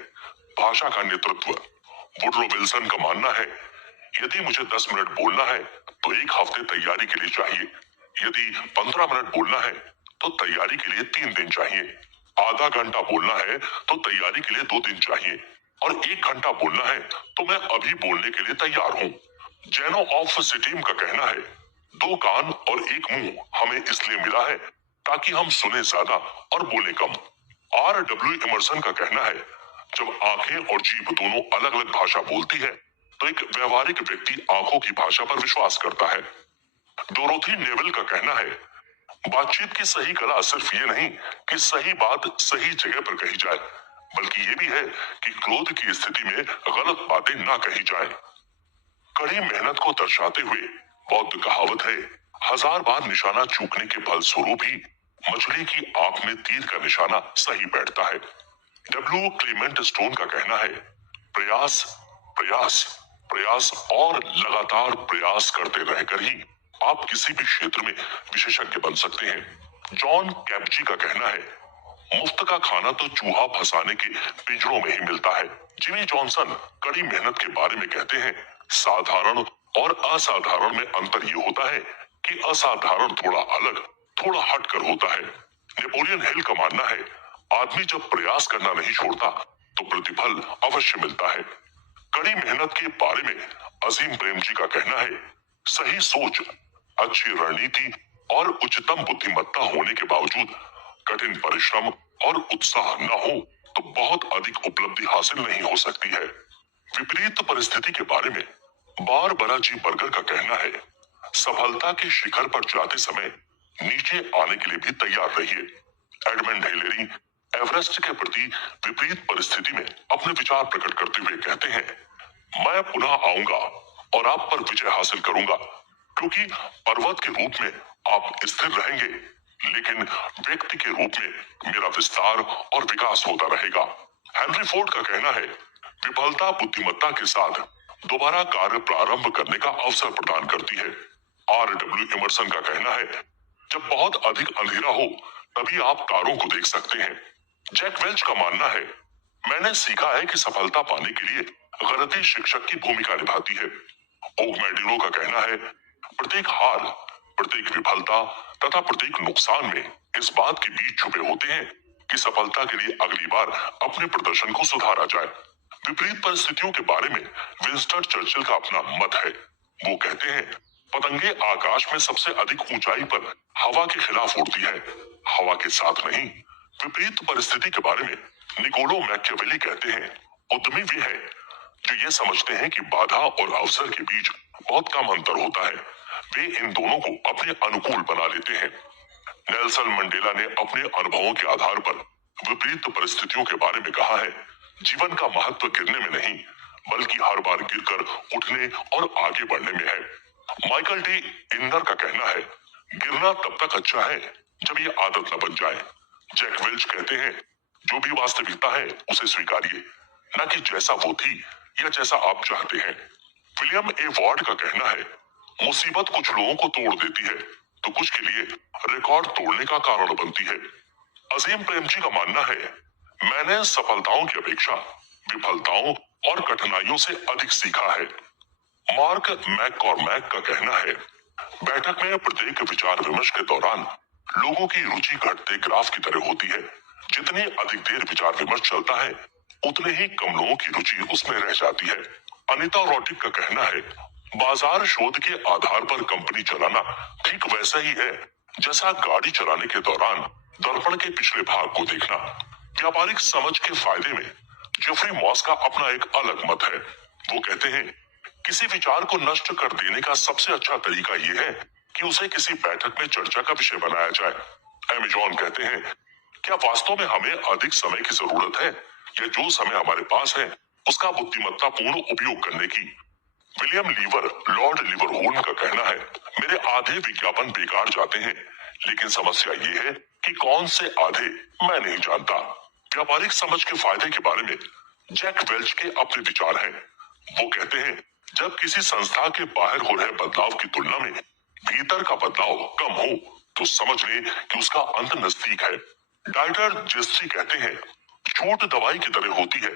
भाषा का नेतृत्व। वुडरो विल्सन का मानना है, यदि मुझे 10 मिनट बोलना है तो एक हफ्ते तैयारी के लिए चाहिए, यदि 15 मिनट बोलना है तो तैयारी के लिए 3 दिन चाहिए, आधा घंटा बोलना है तो तैयारी के लिए 2 दिन चाहिए और 1 घंटा बोलना है तो मैं अभी बोलने के लिए तैयार हूँ। जेनो ऑफ सिटीम का कहना है, 2 कान और 1 मुंह हमें इसलिए मिला है ताकि हम सुने ज्यादा और बोले कम। R.W. इमर्सन का कहना है, जब आंखें और जीभ दोनों अलग अलग भाषा बोलती है तो एक व्यवहारिक व्यक्ति आंखों की भाषा पर विश्वास करता है। डोरोथी नेवल का कहना है, बातचीत की सही कला सिर्फ ये नहीं कि सही बात सही जगह पर कही जाए, बल्कि ये भी है कि क्रोध की स्थिति में गलत बातें ना कही जाए। कड़ी मेहनत को दर्शाते हुए बौद्ध कहावत है, 1000 बार निशाना चूकने के फलस्वरूप ही मछली की आंख में तीर का निशाना सही बैठता है। डब्ल्यू क्लेमेंट स्टोन का कहना है, प्रयास प्रयास प्रयास और लगातार प्रयास करते रहकर ही आप किसी भी क्षेत्र में विशेषज्ञ बन सकते हैं। जॉन कैप्ची का कहना है, मुफ्त का खाना तो चूहा फंसाने के पिंजरों में ही मिलता है। जिमी जॉनसन कड़ी मेहनत के बारे में कहते हैं, साधारण और असाधारण में अंतर ये होता है कि असाधारण थोड़ा अलग, थोड़ा हटकर होता है। नेपोलियन हिल का मानना है, आदमी जब प्रयास करना नहीं छोड़ता तो प्रतिफल अवश्य मिलता है। कड़ी मेहनत के बारे में अजीम प्रेमजी का कहना है, सही सोच, अच्छी रणनीति और उच्चतम बुद्धिमत्ता होने के बावजूद कठिन परिश्रम और उत्साह न हो तो बहुत अधिक उपलब्धि हासिल नहीं हो सकती है। विपरीत परिस्थिति के बारे में बारबरा जी बर्गर का कहना है, सफलता के शिखर पर जाते समय नीचे आने के लिए भी तैयार रहिए। एडमंड हिलेरी एवरेस्ट के प्रति विपरीत परिस्थिति में अपने विचार प्रकट करते हुए कहते हैं, मैं पुनः आऊंगा और आप पर विजय हासिल करूंगा, क्योंकि पर्वत के रूप में आप स्थिर रहेंगे, लेकिन व्यक्ति के रूप में मेरा विस्तार और विकास होता रहेगा। हेनरी फोर्ड का कहना है, विफलता बुद्धिमत्ता के साथ दोबारा कार्य प्रारंभ करने का अवसर प्रदान करती है। R.W. इमर्सन का कहना है, जब बहुत अधिक अंधेरा हो तभी आप तारों को देख सकते हैं। जैक वेल्च का मानना है, मैंने सीखा है कि सफलता पाने के लिए गलती शिक्षक की भूमिका निभाती है। ओग मैडिलो का कहना है, प्रत्येक हार, प्रत्येक विफलता तथा प्रत्येक नुकसान में इस बात के बीज छुपे होते हैं कि सफलता के लिए अगली बार अपने प्रदर्शन को सुधारा जाए। विपरीत परिस्थितियों के बारे में विंस्टन चर्चिल का अपना मत है। वो कहते हैं, पतंगे आकाश में सबसे अधिक ऊंचाई पर हवा के खिलाफ उड़ती है, हवा के साथ नहीं। विपरीत परिस्थिति के बारे में निकोलो मैकियावेली कहते हैं, उद्यमी वे है जो ये समझते हैं कि बाधा और अवसर के बीच बहुत कम अंतर होता है, वे इन दोनों को अपने अनुकूल बना लेते हैं। नेल्सन मंडेला ने अपने अनुभवों के आधार पर विपरीत परिस्थितियों के बारे में कहा है, जीवन का महत्व गिरने में नहीं बल्कि हर बार गिरकर उठने और आगे बढ़ने में है। माइकल डी इंदर का कहना है, गिरना तब तक अच्छा है जब ये आदत न बन जाए। जैक वेल्च कहते हैं, जो भी वास्तविकता है उसे स्वीकारिए, न कि जैसा वो थी या जैसा आप चाहते हैं। विलियम ए वॉर्ड का कहना है, मुसीबत कुछ लोगों को तोड़ देती है तो कुछ के लिए रिकॉर्ड तोड़ने का कारण बनती है। अजीम प्रेमजी का मानना है, मैंने सफलताओं की अपेक्षा विफलताओं और कठिनाइयों से अधिक सीखा है। मार्क मैककॉर्मैक का कहना है, बैठक में प्रत्येक विचार विमर्श के दौरान लोगों की रुचि घटते ग्राफ की तरह होती है। जितनी अधिक देर विचार विमर्श चलता है उतने ही कम लोगों की रुचि उसमें रह जाती है। अनिता रोटिक का कहना है, बाजार शोध के आधार पर कंपनी चलाना ठीक वैसा ही है जैसा गाड़ी चलाने के दौरान दर्पण के पिछले भाग को देखना। व्यापारिक समझ के फायदे में जेफरी मॉस का अपना एक अलग मत है। वो कहते हैं, किसी विचार को नष्ट कर देने का सबसे अच्छा तरीका यह है कि उसे किसी बैठक में चर्चा का विषय बनाया जाए। एमेजॉन कहते हैं, क्या वास्तव में हमें अधिक समय की जरूरत है या जो समय हमारे पास है उसका बुद्धिमत्तापूर्ण उपयोग करने की? विलियम लीवर लॉर्ड लिवरहूल का कहना है, मेरे आधे विज्ञापन बेकार जाते हैं, लेकिन समस्या ये है कि कौन से आधे मैं नहीं जानता। व्यापारिक समझ के फायदे के बारे में जैक वेल्च के अपने विचार हैं। वो कहते हैं, जब किसी संस्था के बाहर हो रहे बदलाव की तुलना में भीतर का बदलाव कम हो तो समझ लें कि उसका अंत नजदीक है। डॉक्टर जेस्ट्री कहते हैं, चोट दवाई की तरह होती है,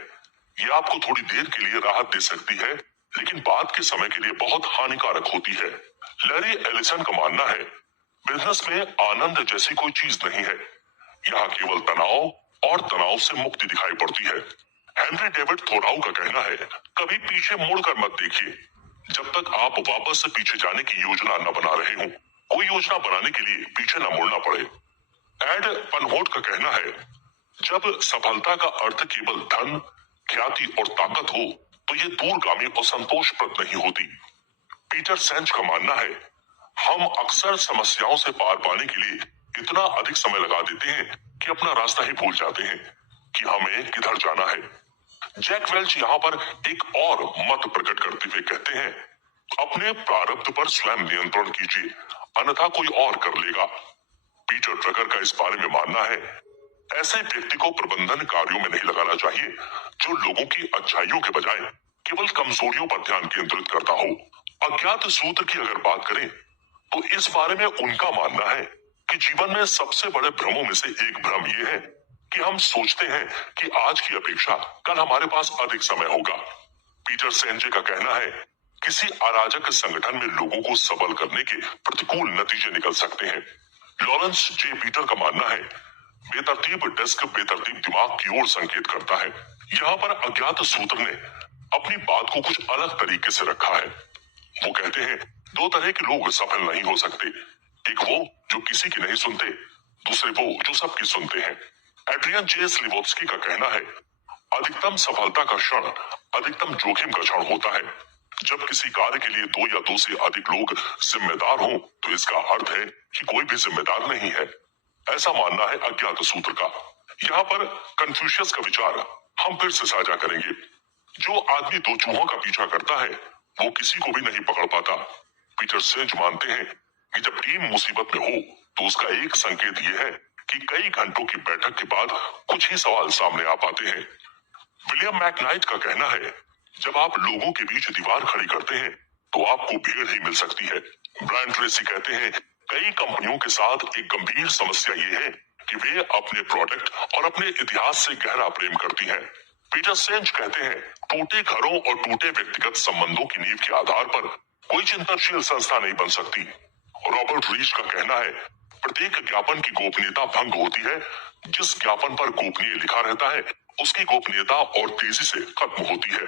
ये आपको थोड़ी देर के लिए राहत दे सकती है लेकिन बाद के समय के लिए बहुत हानिकारक होती है। लैरी एलिसन का मानना है, बिजनेस में आनंद जैसी कोई चीज नहीं है, यहाँ केवल तनाव और तनाव से मुक्ति दिखाई पड़ती है। हेनरी डेविड थोराउ का कहना है, कभी पीछे मुड़कर मत देखिए जब तक आप वापस से पीछे जाने की योजना न बना रहे हो। कोई योजना बनाने के लिए पीछे न मुड़ना पड़े। एड पनहोट का कहना है, जब सफलता का अर्थ केवल धन, ख्याति और ताकत हो तो ये दूरगामी और संतोषप्रद नहीं होती। पीटर सेंच का मानना है, हम अक्सर समस्याओं से पार पाने के लिए इतना अधिक समय लगा देते हैं कि अपना रास्ता ही भूल जाते हैं कि हमें किधर जाना है। जैक वेल्च यहाँ पर एक और मत प्रकट करते हुए कहते हैं, अपने प्रारब्ध पर स्वयं नियंत्रण कीजिए, अन्यथा कोई और कर लेगा। पीटर ड्रगर का इस बारे में मानना है, ऐसे व्यक्ति को प्रबंधन कार्यों में नहीं लगाना चाहिए जो लोगों की अच्छाइयों के बजाय केवल कमजोरियों पर ध्यान केंद्रित करता हो। अज्ञात सूत्र की अगर बात करें तो इस बारे में उनका मानना है कि जीवन में सबसे बड़े भ्रमों में से एक भ्रम यह है कि हम सोचते हैं कि आज की अपेक्षा कल हमारे पास अधिक समय होगा। पीटर सेंजे का कहना है, किसी अराजक संगठन में लोगों को सबल करने के प्रतिकूल नतीजे निकल सकते हैं। लॉरेंस जे पीटर का मानना है, बेतरतीब डेस्क बेतरतीब दिमाग की ओर संकेत करता है। यहाँ पर अज्ञात सूत्र ने अपनी बात को कुछ अलग तरीके से रखा है। वो कहते हैं, दो तरह के लोग सफल नहीं हो सकते, एक वो जो किसी की नहीं सुनते, दूसरे वो जो सबकी सुनते हैं। एड्रियन जे स्लिवोव्स्की का कहना है, अधिकतम सफलता का क्षण अधिकतम जोखिम का क्षण होता है। जब किसी कार्य के लिए दो या दो से अधिक लोग जिम्मेदार हों तो इसका अर्थ है कि कोई भी जिम्मेदार नहीं है। ऐसा मानना है अज्ञात सूत्र का। यहाँ पर कन्फ्यूशियस का विचार हम फिर से साझा करेंगे। जो आदमी दो चूहों का पीछा करता है वो किसी को भी नहीं पकड़ पाता। पीटर सेंज मानते हैं कि जब टीम मुसीबत में हो तो उसका एक संकेत यह है कि कई घंटों की बैठक के बाद कुछ ही सवाल सामने आ पाते हैं। विलियम मैकनाइट का कहना है, जब आप लोगों के बीच दीवार खड़ी करते हैं तो आपको भीड़ ही मिल सकती है। ब्रायन ट्रेसी कहते हैं, कई कंपनियों के साथ एक गंभीर समस्या ये है कि वे अपने प्रोडक्ट और अपने इतिहास से गहरा प्रेम करती हैं। पीटर सेंज कहते हैं, टूटे घरों और टूटे व्यक्तिगत संबंधों की नींव के आधार पर कोई चिंतनशील संस्था नहीं बन सकती। रॉबर्ट रीच का कहना है, प्रत्येक ज्ञापन की गोपनीयता भंग होती है। जिस ज्ञापन पर गोपनीय लिखा रहता है उसकी गोपनीयता और तेजी से खत्म होती है।